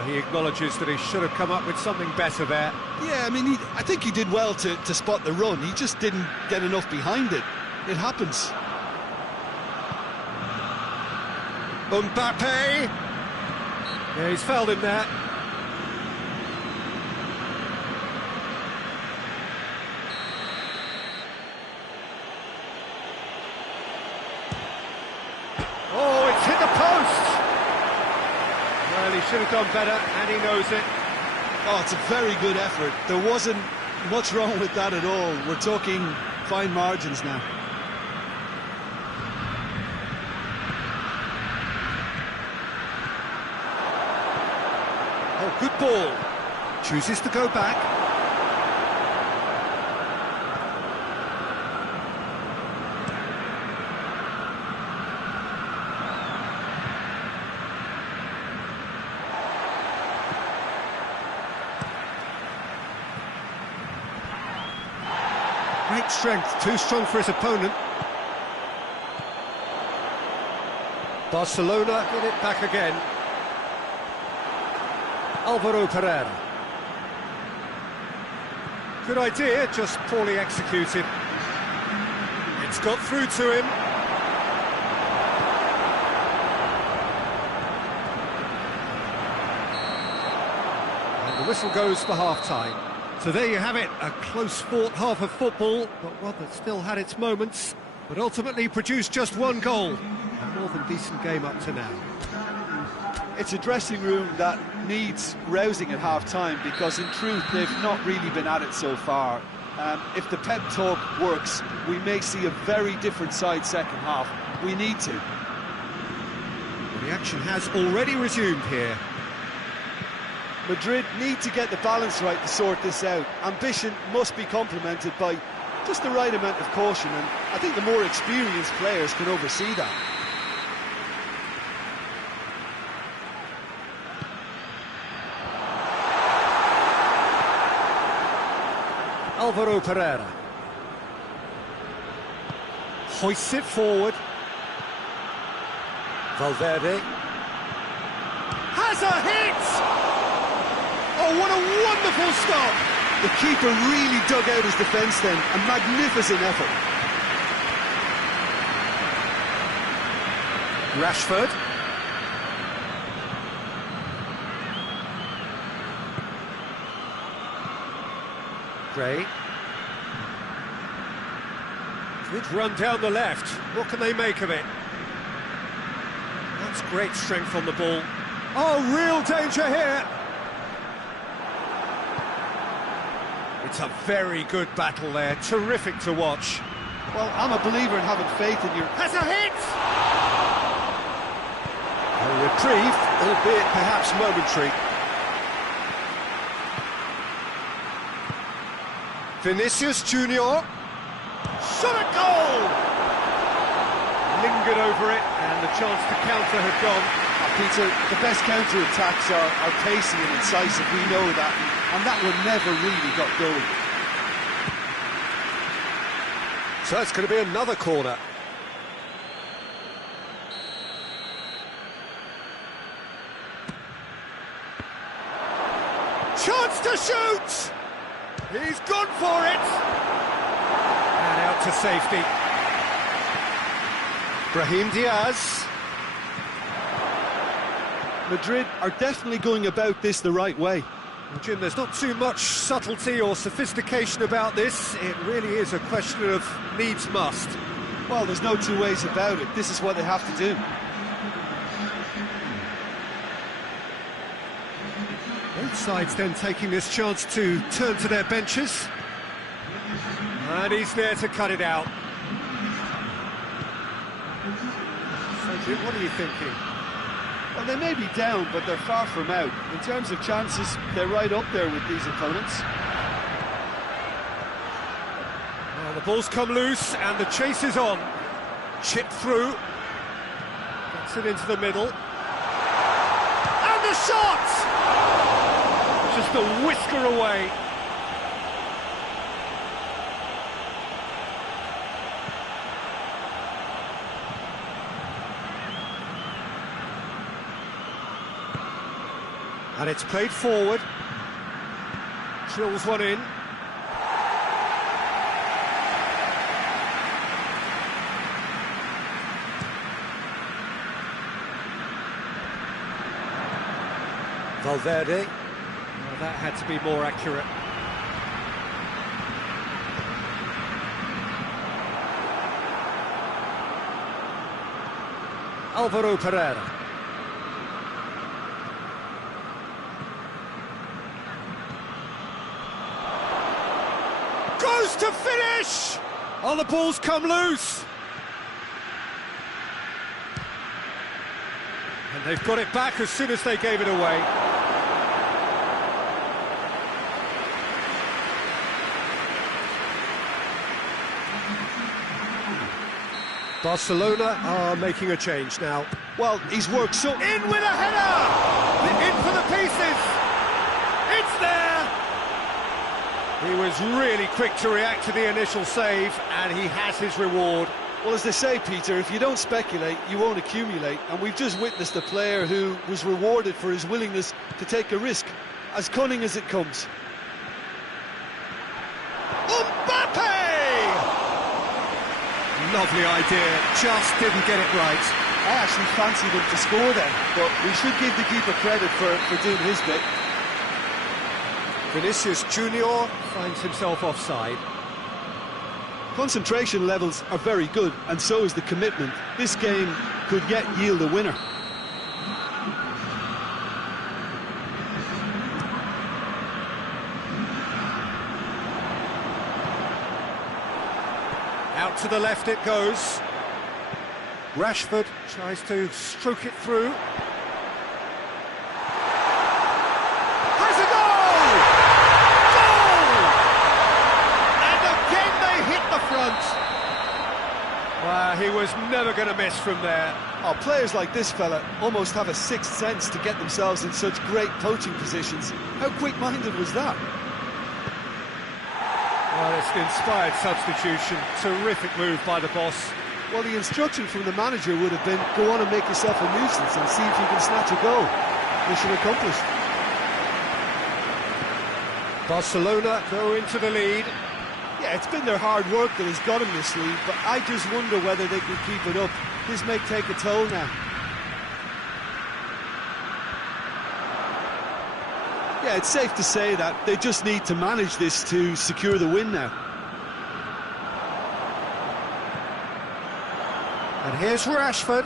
He acknowledges that he should have come up with something better there. Yeah, I mean, I think he did well to spot the run. He just didn't get enough behind it. It happens. Mbappe! Yeah, he's fouled him there. should have done better, and he knows it. Oh, it's a very good effort. There wasn't much wrong with that at all. We're talking fine margins now. Oh, good ball. Chooses to go back. Great strength, too strong for his opponent. Barcelona get it back again. Alvaro Pereira. Good idea, just poorly executed. It's got through to him. And the whistle goes for half-time. So there you have it, a close-fought half of football, but one that still had its moments, but ultimately produced just one goal. A more than decent game up to now. It's a dressing room that needs rousing at half-time, because in truth they've not really been at it so far. If the pep talk works, we may see a very different side second half. We need to. The action has already resumed here. Madrid need to get the balance right to sort this out. Ambition must be complemented by just the right amount of caution, and I think the more experienced players can oversee that. Alvaro Pereira hoists it forward. Valverde has a hit! Oh, what a wonderful stop! The keeper really dug out his defence then. A magnificent effort. Rashford. Gray. Good run down the left. What can they make of it? That's great strength on the ball. Oh, real danger here. It's a very good battle there. Terrific to watch. Well, I'm a believer in having faith in your... Has a hit! A reprieve, albeit perhaps momentary. Vinicius Junior. Shot at goal! Lingered over it, and the chance to counter had gone. Peter, the best counter-attacks are pacey and incisive, we know that, and that one never really got going. So it's going to be another corner. Chance to shoot! He's gone for it! And out to safety. Brahim Diaz. Madrid are definitely going about this the right way. Well, Jim, there's not too much subtlety or sophistication about this. It really is a question of needs must. Well, there's no two ways about it. This is what they have to do. Both sides then taking this chance to turn to their benches. And he's there to cut it out. So, Jim, what are you thinking? Well, they may be down, but they're far from out. In terms of chances, they're right up there with these opponents. Well, the ball's come loose, and the chase is on. Chip through. Gets it into the middle. And the shot! Just a whisker away. And it's played forward. Drills one in. Valverde. Well, that had to be more accurate. Alvaro Pereira. Goes to finish! Oh, the ball's come loose. And they've got it back as soon as they gave it away. Barcelona are making a change now. Well, he's worked so... In with a header! In for the pieces! It's there! He was really quick to react to the initial save, and he has his reward. Well, as they say, Peter, if you don't speculate, you won't accumulate. And we've just witnessed a player who was rewarded for his willingness to take a risk, as cunning as it comes. Mbappe! Lovely idea, just didn't get it right. I actually fancied him to score then, but we should give the keeper credit for doing his bit. Vinicius Junior finds himself offside. Concentration levels are very good, and so is the commitment. This game could yet yield a winner. Out to the left it goes. Rashford tries to stroke it through. Has a goal! Goal! And again they hit the front. Well, he was never going to miss from there. Oh, players like this fella almost have a sixth sense to get themselves in such great poaching positions. How quick-minded was that? Well, it's an inspired substitution. Terrific move by the boss. Well, the instruction from the manager would have been, go on and make yourself a nuisance and see if you can snatch a goal. Mission accomplished. Barcelona go into the lead. Yeah, it's been their hard work that has got them this lead, but I just wonder whether they can keep it up. This may take a toll now. Yeah, it's safe to say that they just need to manage this to secure the win now. And here's Rashford.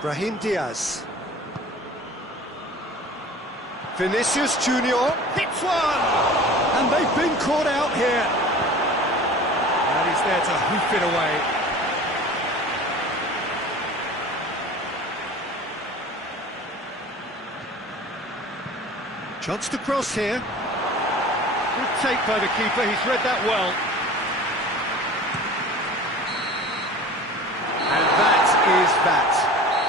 Brahim Diaz. Vinicius Junior hits one! And they've been caught out here. And he's there to hoof it away. Chance to cross here. Good take by the keeper, he's read that well. And that is that.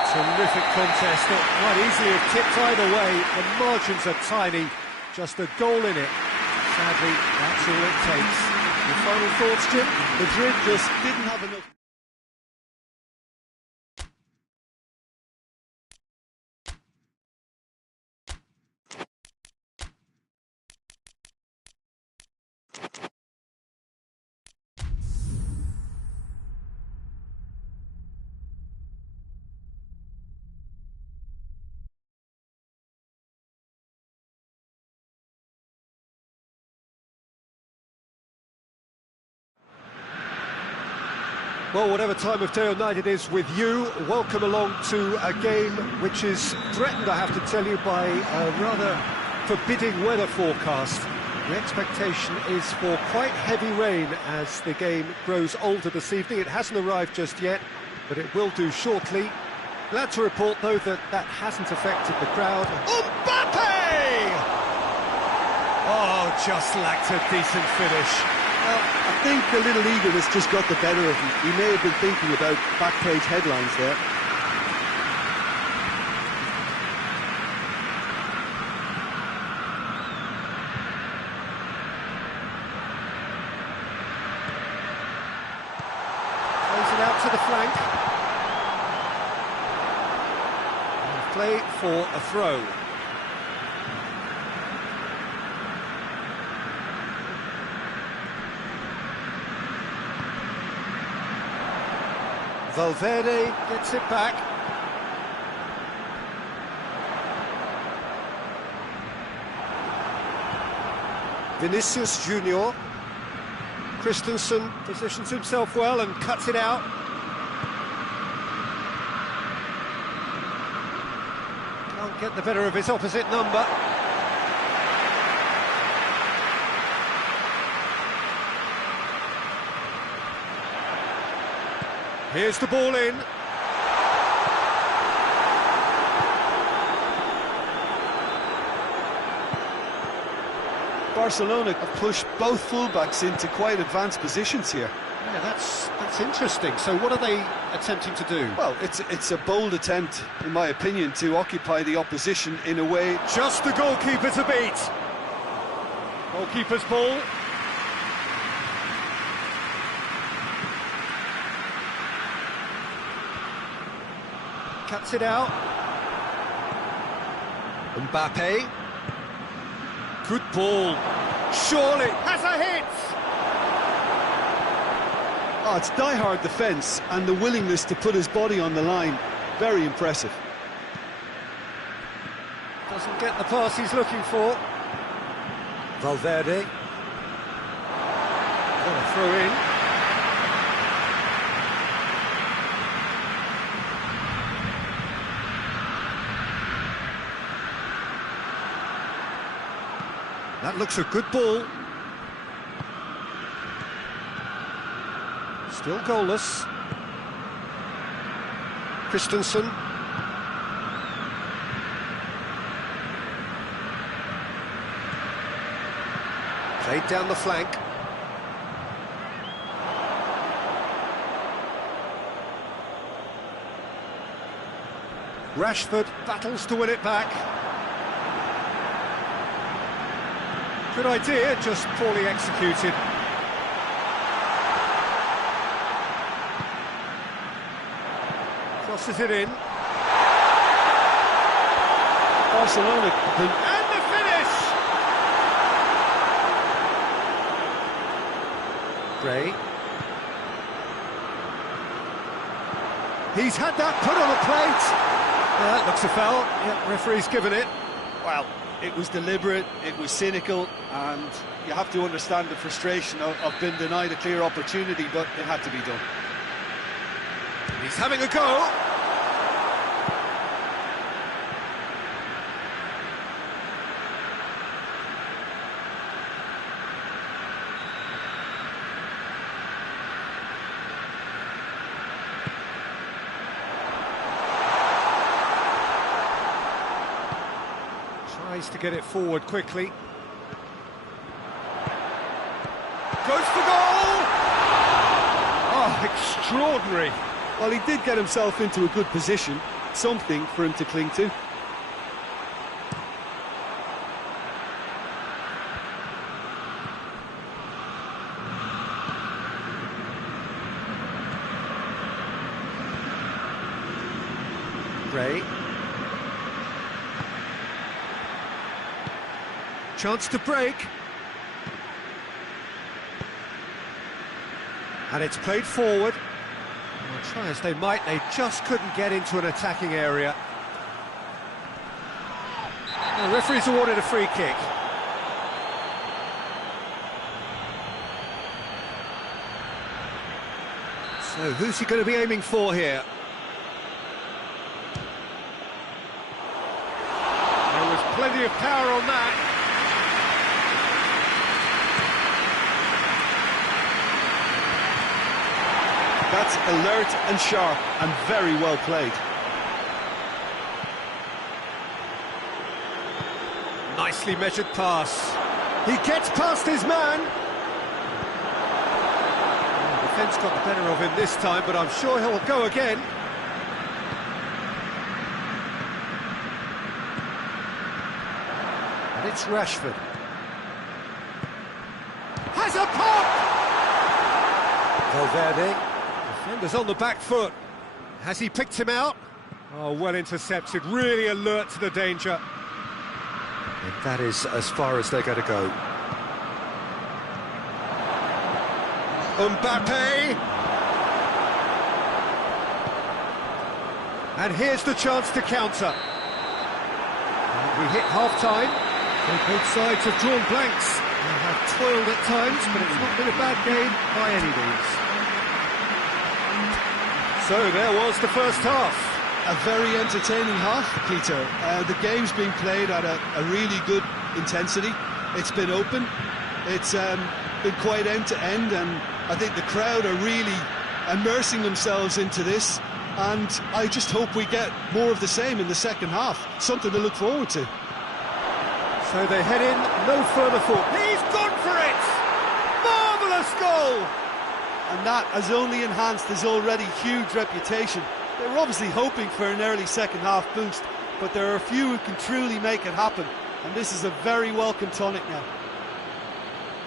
Terrific contest that might easily have tipped either way. The margins are tiny, just a goal in it. Sadly, that's all it takes. Your final thoughts, Jim? Madrid just didn't have enough. Well, whatever time of day or night it is with you, welcome along to a game which is threatened, I have to tell you, by a rather forbidding weather forecast. The expectation is for quite heavy rain as the game grows older this evening. It hasn't arrived just yet, but it will do shortly. Glad to report, though, that that hasn't affected the crowd. Mbappe! Oh, just lacked a decent finish. Well, I think a little eagerness just got the better of him. He may have been thinking about back-page headlines there. Plays it out to the flank. And play for a throw. Valverde gets it back. Vinicius Junior. Christensen positions himself well and cuts it out. Can't get the better of his opposite number. Here's the ball in. Barcelona have pushed both fullbacks into quite advanced positions here. Yeah, that's interesting. So what are they attempting to do? Well, it's a bold attempt, in my opinion, to occupy the opposition in a way. Just the goalkeeper to beat. Goalkeeper's ball. Cuts it out. Mbappe. Good ball. Surely has a hit. Oh, it's die-hard defence and the willingness to put his body on the line. Very impressive. Doesn't get the pass he's looking for. Valverde. Got a throw in. That looks a good ball. Still goalless. Christensen. Played down the flank. Rashford battles to win it back. Good idea, just poorly executed. Crosses it in. Barcelona. And the finish! Gray. He's had that put on a plate. That looks a foul. Yeah, referee's given it. Well, it was deliberate, it was cynical, and you have to understand the frustration of being denied a clear opportunity, but it had to be done. He's having a go. Tries to get it forward quickly. Goes for goal! Oh, extraordinary. Well, he did get himself into a good position, something for him to cling to. Gray. Chance to break. And it's played forward. Well, try as they might, they just couldn't get into an attacking area. The referee's awarded a free kick. So who's he going to be aiming for here? There was plenty of power on that. That's alert and sharp and very well played. Nicely measured pass. He gets past his man. The defence got the better of him this time, but I'm sure he'll go again. And it's Rashford. Has a pop! Valverde. Defender's on the back foot. Has he picked him out? Oh, well intercepted, really alert to the danger. And that is as far as they're going to go. Mbappe! And here's the chance to counter. And we hit half-time. Both sides have drawn blanks. They have toiled at times, but it's not been a bad game by any means. So there was the first half. a very entertaining half, Peter. The game's been played at a really good intensity. It's been open. It's been quite end-to-end, and I think the crowd are really immersing themselves into this, and I just hope we get more of the same in the second half. Something to look forward to. So they head in, no further thought. He's gone for it! Marvellous goal! And that has only enhanced his already huge reputation. They were obviously hoping for an early second half boost, but there are a few who can truly make it happen, and this is a very welcome tonic now.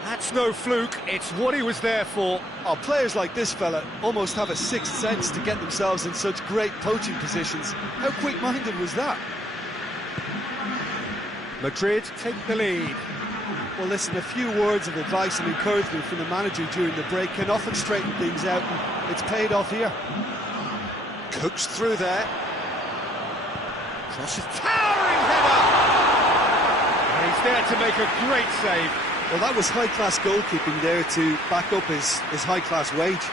That's no fluke, it's what he was there for. Oh, players like this fella almost have a sixth sense to get themselves in such great poaching positions. How quick-minded was that? Madrid take the lead. Well, listen, a few words of advice and encouragement from the manager during the break can often straighten things out, and it's paid off here. Coaxed through there. Crosses, towering header! And he's there to make a great save. Well, that was high-class goalkeeping there to back up his high-class wage.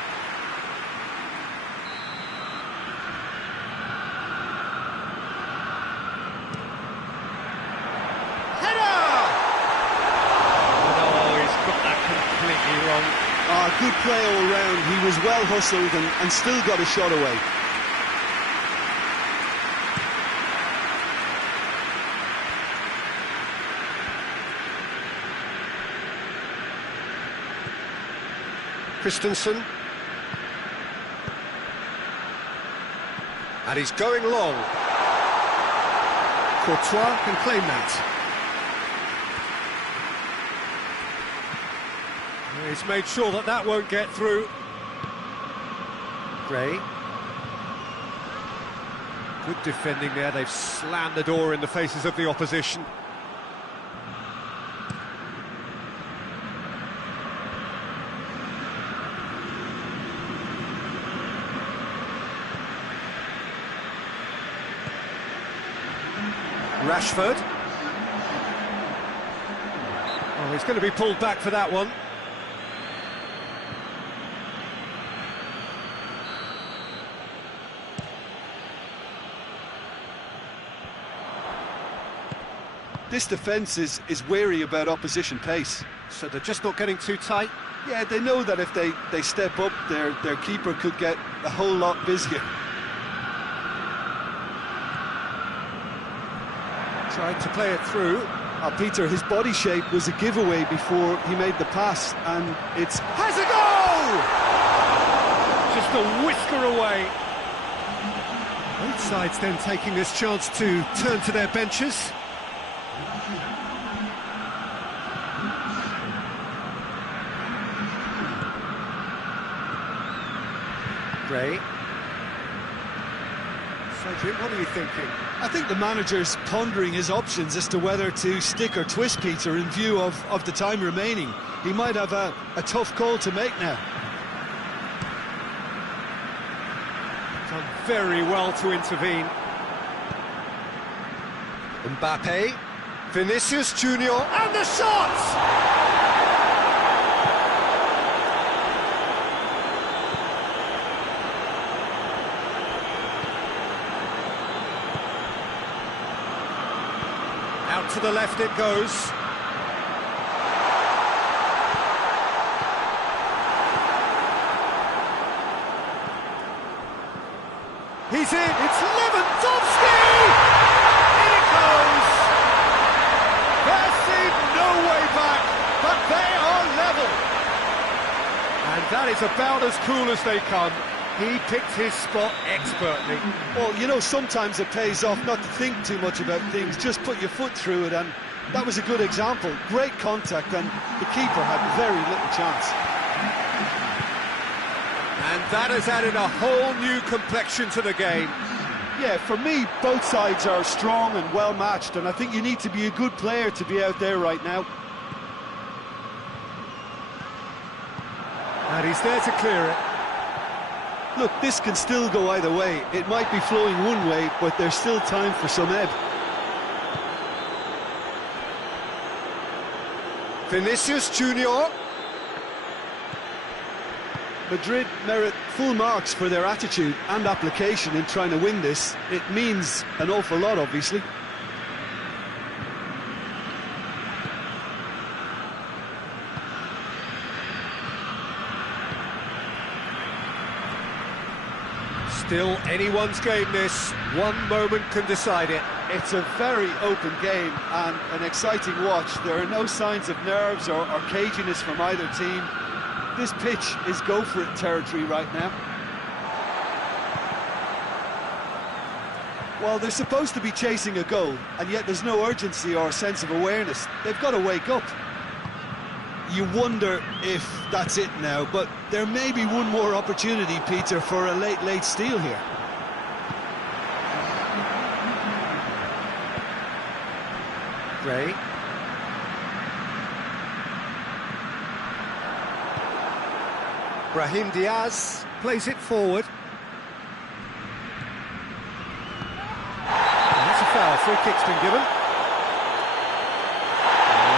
Good play all round. He was well hustled and still got a shot away. Christensen. And he's going long. Courtois can claim that. He's made sure that that won't get through. Gray. Good defending there. They've slammed the door in the faces of the opposition. Rashford. Oh, he's going to be pulled back for that one. This defence is wary about opposition pace. So they're just not getting too tight? Yeah, they know that if they step up, their keeper could get a whole lot busier. Tried to play it through. Peter, his body shape was a giveaway before he made the pass, and it's... Has a goal! Just a whisker away. Both sides then taking this chance to turn to their benches. Gray. Cedric, what are you thinking? I think the manager's pondering his options as to whether to stick or twist Peter in view of the time remaining. He might have a tough call to make now. Done very well to intervene. Mbappe, Vinicius Junior, and the shot! Out to the left it goes. He's in, it's Lewandowski! In it goes! There seemed no way back, but they are level. And that is about as cool as they come. He picked his spot expertly. Well, you know, sometimes it pays off not to think too much about things, just put your foot through it, and that was a good example. Great contact, and the keeper had very little chance. And that has added a whole new complexion to the game. Yeah, for me, both sides are strong and well matched, and I think you need to be a good player to be out there right now. And he's there to clear it. Look, this can still go either way. It might be flowing one way, but there's still time for some ebb. Vinicius Junior. Madrid merit full marks for their attitude and application in trying to win this. It means an awful lot, obviously. Still anyone's game this. One moment can decide it. It's a very open game and an exciting watch. There are no signs of nerves or caginess from either team. This pitch is go-for-it territory right now. Well, they're supposed to be chasing a goal, and yet there's no urgency or sense of awareness. They've got to wake up. You wonder if that's it now, but there may be one more opportunity, Peter, for a late steal here. Gray. Brahim Diaz plays it forward. And that's a foul. Free kick's been given. Oh,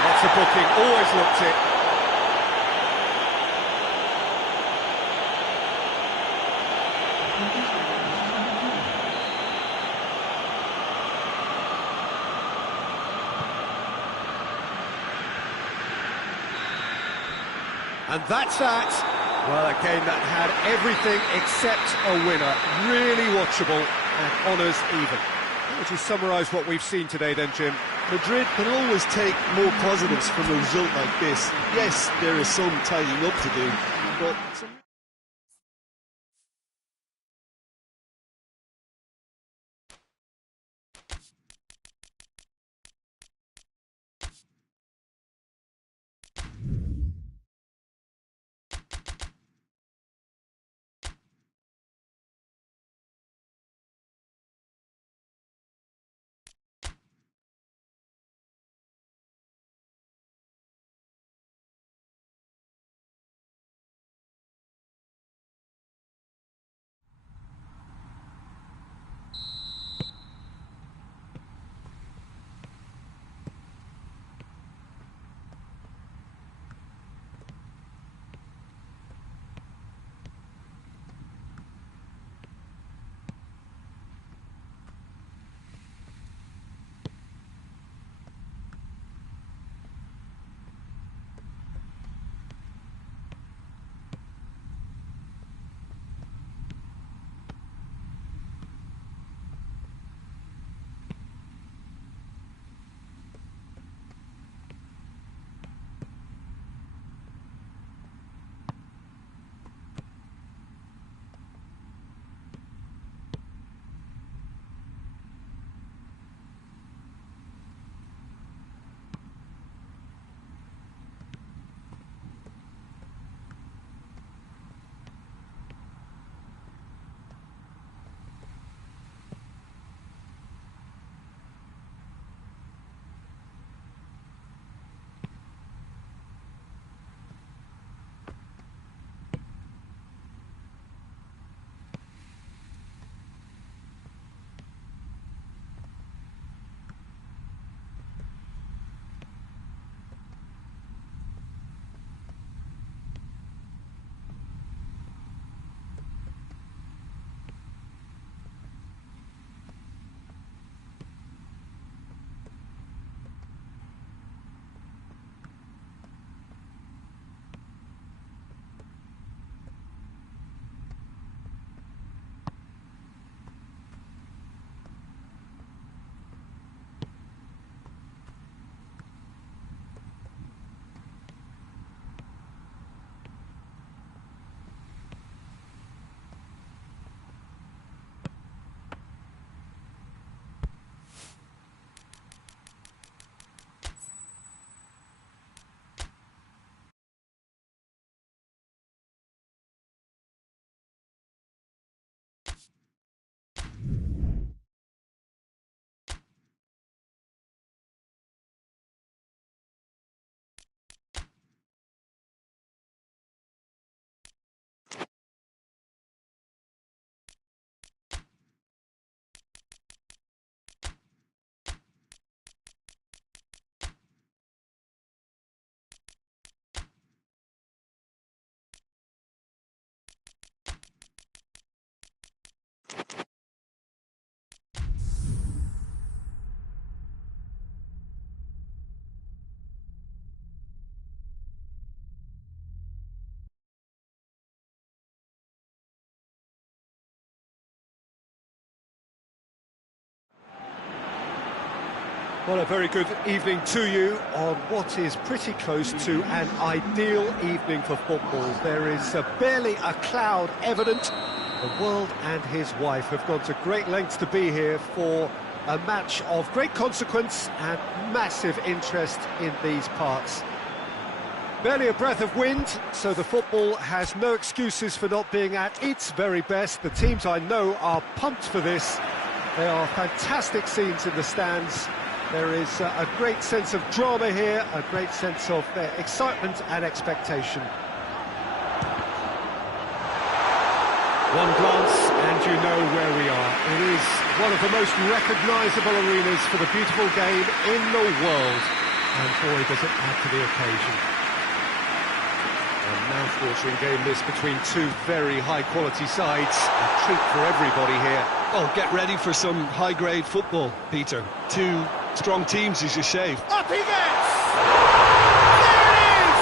that's a booking. Always looked it. And that's that. Well, a game that had everything except a winner. Really watchable and honours even. How would you summarise what we've seen today then, Jim? Madrid can always take more positives from a result like this. Yes, there is some tidying up to do, but... Well, a very good evening to you on what is pretty close to an ideal evening for football. There is barely a cloud evident. The world and his wife have gone to great lengths to be here for a match of great consequence and massive interest in these parts. Barely a breath of wind, so the football has no excuses for not being at its very best. The teams I know are pumped for this. There are fantastic scenes in the stands. There is a great sense of drama here, a great sense of excitement and expectation. One glance and you know where we are. It is one of the most recognisable arenas for the beautiful game in the world. And boy, does it add to the occasion. A mouth-watering game this between two very high-quality sides. A treat for everybody here. Oh, get ready for some high-grade football, Peter. Two strong teams, as you say. Up he gets! There it is!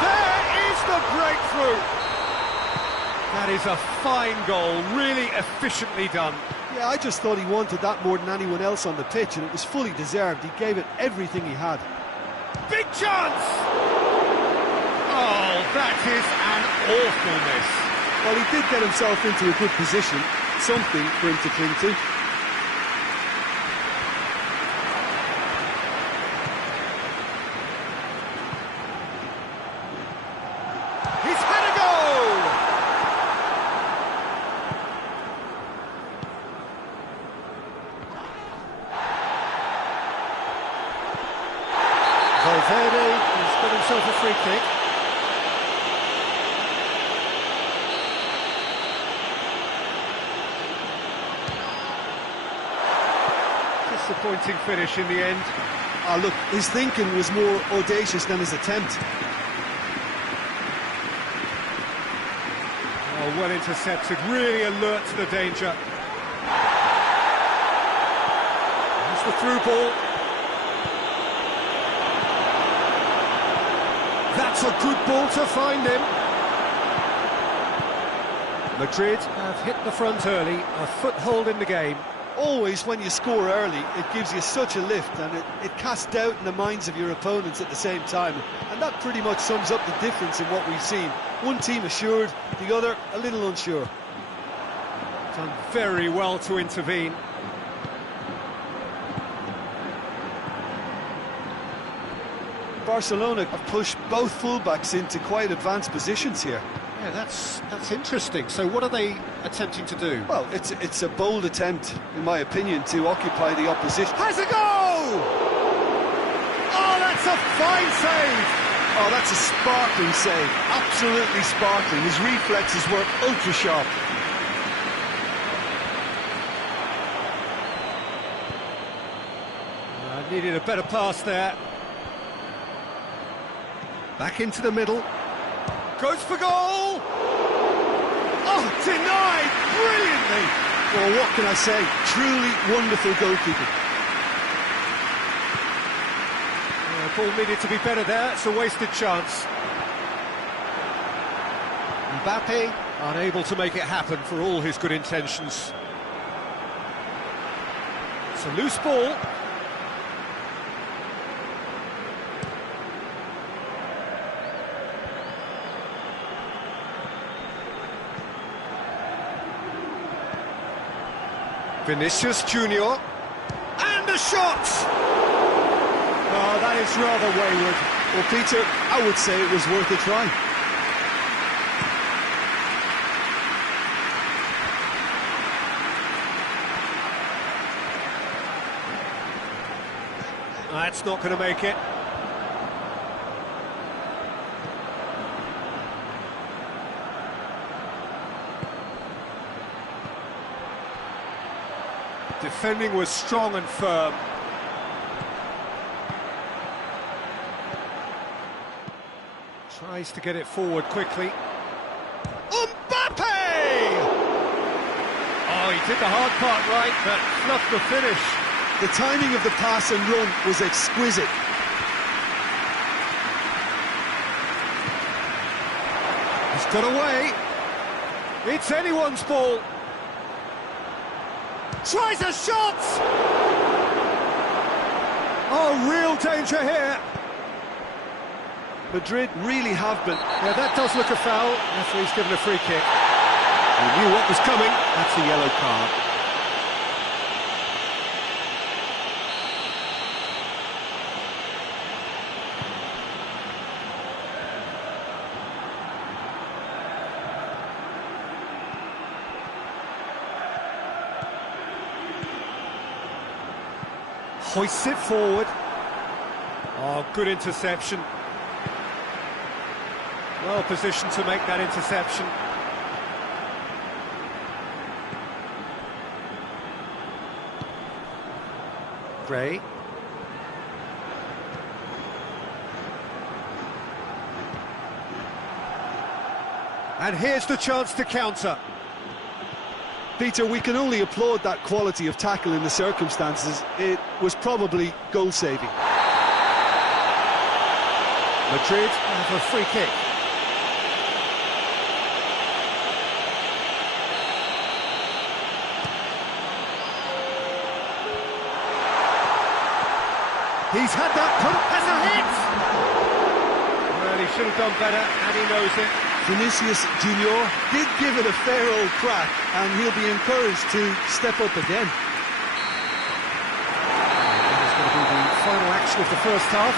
There is the breakthrough! That is a fine goal, really efficiently done. Yeah, I just thought he wanted that more than anyone else on the pitch, and it was fully deserved. He gave it everything he had. Big chance! Oh, that is an awful miss. Well, he did get himself into a good position, something for him to cling to. He's had a goal! Valverde has got himself a free kick. Disappointing finish in the end. Look, his thinking was more audacious than his attempt. Oh, well intercepted, really alert to the danger. There's the through ball. That's a good ball to find him. Madrid have hit the front early, a foothold in the game. Always, when you score early, it gives you such a lift, and it casts doubt in the minds of your opponents at the same time. And that pretty much sums up the difference in what we've seen. One team assured, the other a little unsure. Done very well to intervene. Barcelona have pushed both fullbacks into quite advanced positions here. Yeah, that's interesting. So what are they attempting to do? Well, it's a bold attempt, in my opinion, to occupy the opposition. Has a goal! Oh, that's a fine save! Oh, that's a sparkling save. Absolutely sparkling. His reflexes were ultra sharp. Needed a better pass there. Back into the middle. Goes for goal! Oh, denied brilliantly! Well, what can I say? Truly wonderful goalkeeping. Ball needed to be better there. It's a wasted chance. Mbappe unable to make it happen for all his good intentions. It's a loose ball. Vinicius Junior, and a shot! Oh, that is rather wayward. Well, Peter, I would say it was worth a try. That's not going to make it. Defending was strong and firm. Tries to get it forward quickly. Mbappe! did the hard part right, but fluffed the finish. The timing of the pass and run was exquisite. He's got away. It's anyone's ball. Tries a shot! Oh, real danger here. Madrid really have been. Yeah, that does look a foul. Referee's given a free kick. He knew what was coming. That's a yellow card. Hoists it forward. Oh, good interception. Well positioned to make that interception. Gray. And here's the chance to counter. Peter, we can only applaud that quality of tackle in the circumstances. It was probably goal-saving. Madrid have a free kick. He's had that put as a hit! Well, he should have done better, and he knows it. Vinicius Junior did give it a fair old crack, and he'll be encouraged to step up again. That is going to be the final action of the first half.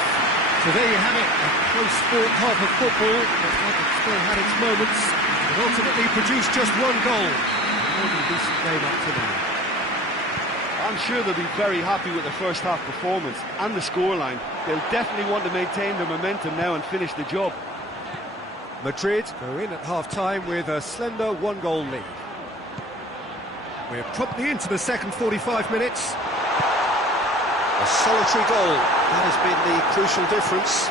So there you have it, a close-fought half of football that still had its moments, but ultimately produced just one goal. A more than decent game up to now. I'm sure they'll be very happy with the first half performance and the scoreline. They'll definitely want to maintain their momentum now and finish the job. Madrid go in at half-time with a slender one-goal lead. We're promptly into the second 45 minutes. A solitary goal, that has been the crucial difference.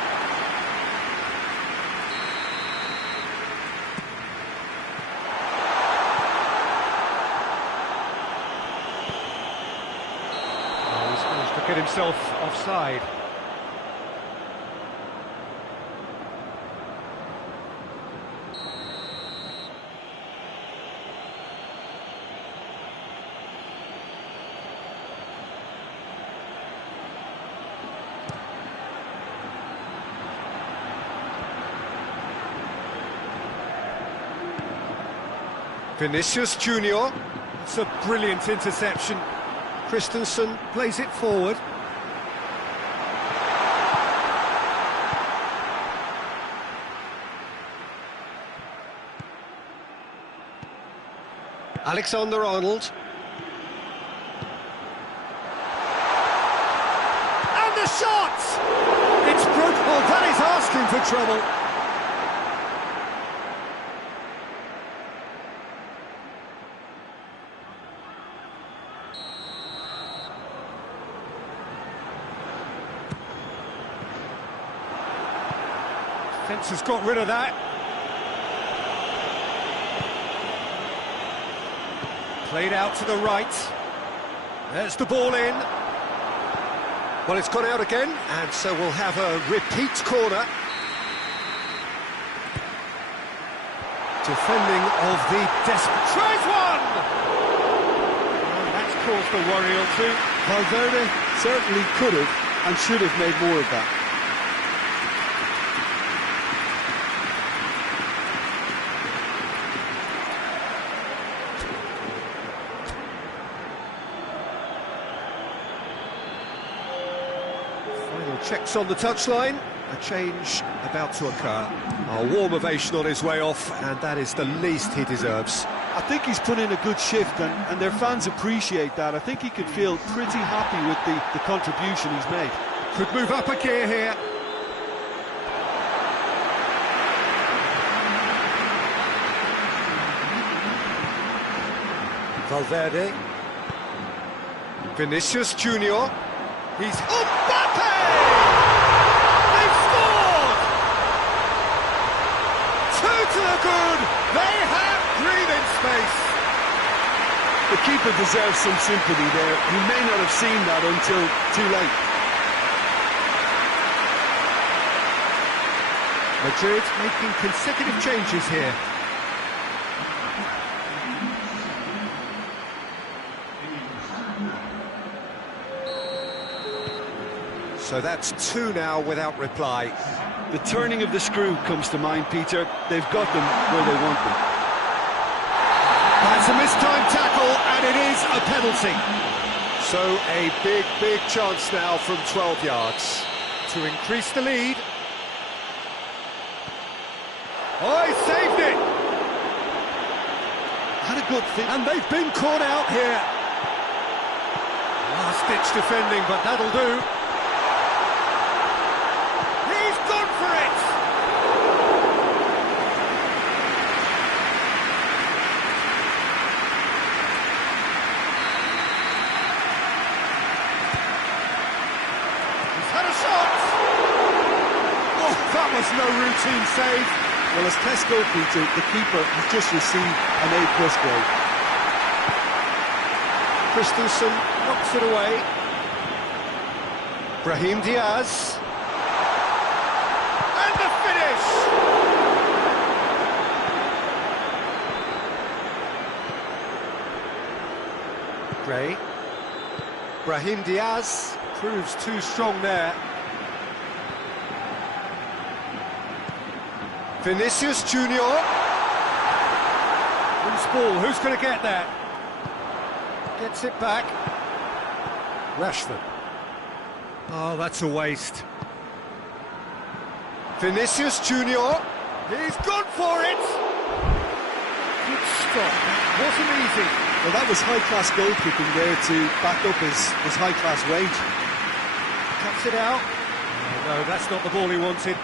Oh, he's managed to get himself offside. Vinicius Junior, it's a brilliant interception. Christensen plays it forward. Alexander-Arnold. And the shot! It's brutal, that is asking for trouble. Fence has got rid of that. Played out to the right. There's the ball in. Well, it's gone out again, and so we'll have a repeat corner. Defending of the desperate... Tries one! Well, that's caused a worry or two. Valverde certainly could have and should have made more of that. Checks on the touchline, a change about to occur. A warm ovation on his way off, and that is the least he deserves. I think he's put in a good shift, and their fans appreciate that. I think he could feel pretty happy with the contribution he's made. Could move up a gear here. Valverde. Vinicius Junior. He's... Mbappe! They've scored! Two to the good! They have breathing space! The keeper deserves some sympathy there. He may not have seen that until too late. Madrid making consecutive changes here. So that's two now without reply. The turning of the screw comes to mind, Peter. They've got them where they want them. That's a mistimed tackle, and it is a penalty. So a big chance now from 12 yards to increase the lead. Oh, he saved it! Had a good fit. And they've been caught out here. Last-ditch defending, but that'll do. He's gone for it! He's had a shot! Oh, that was no routine save. Well, as tests go, Peter, the keeper has just received an A+ grade. Christensen knocks it away. Brahim Diaz. And the finish! Gray. Brahim Diaz proves too strong there. Vinicius Junior. Loose ball, who's going to get that? Gets it back. Rashford. Oh, that's a waste. Vinicius Junior. He's gone for it! Good stop. Wasn't easy. Well, that was high-class goalkeeping there to back up his high-class wage. Cuts it out. Oh, no, that's not the ball he wanted.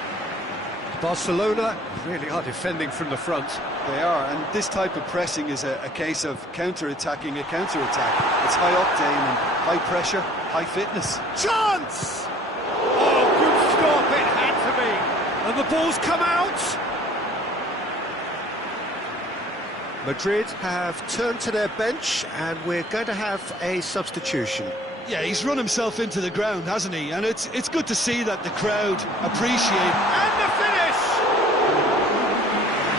Barcelona really are defending from the front. They are, and this type of pressing is a case of counter-attacking a counter-attack. It's high octane and high pressure, high fitness. Chance! Oh, good stop, it had to be. And the ball's come out. Madrid have turned to their bench, and we're going to have a substitution. Yeah, he's run himself into the ground, hasn't he? And it's good to see that the crowd appreciate. And the finish!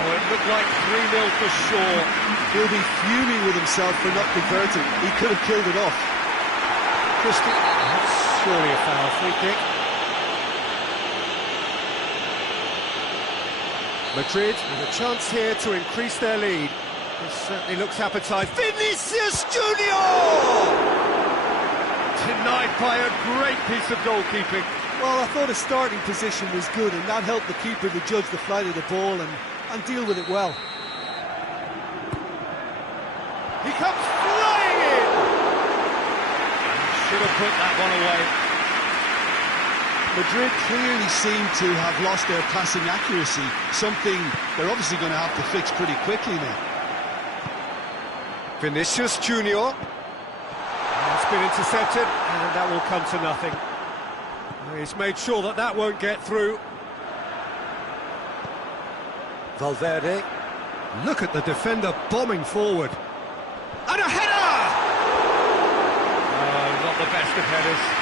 Oh, it looked like 3-0 for sure. He'll be fuming with himself for not converting. He could have killed it off. Christie, that's surely a foul. Free kick. Madrid with a chance here to increase their lead. This certainly looks appetising. Vinicius Junior! Denied by a great piece of goalkeeping. Well, I thought his starting position was good, and that helped the keeper to judge the flight of the ball and deal with it well. He comes flying in! Should have put that one away. Madrid clearly seem to have lost their passing accuracy, something they're obviously going to have to fix pretty quickly now. Vinicius Junior. It's been intercepted, and that will come to nothing. He's made sure that that won't get through. Valverde. Look at the defender bombing forward. And a header! Oh, not the best of headers.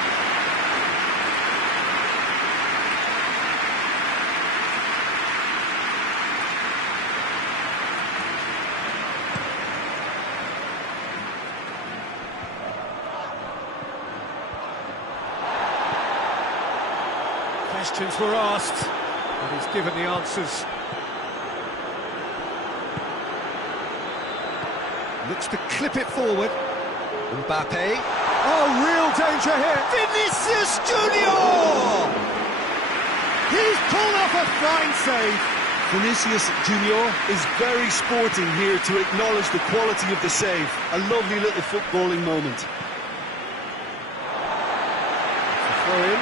Questions were asked, and he's given the answers. Looks to clip it forward. Mbappe. Oh, real danger here. Vinicius Junior! He's pulled off a fine save. Vinicius Junior is very sporting here to acknowledge the quality of the save. A lovely little footballing moment. Throw in.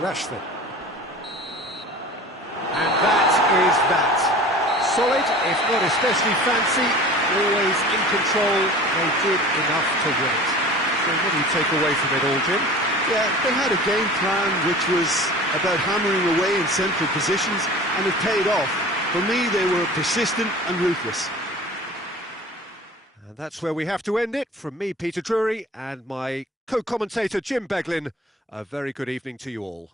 Rashford. And that is that. Solid, if not especially fancy, always in control. They did enough to win it. So what do you take away from it all, Jim? Yeah, they had a game plan which was about hammering away in central positions, and it paid off. For me, they were persistent and ruthless. And that's where we have to end it. From me, Peter Drury, and my co-commentator, Jim Beglin, a very good evening to you all.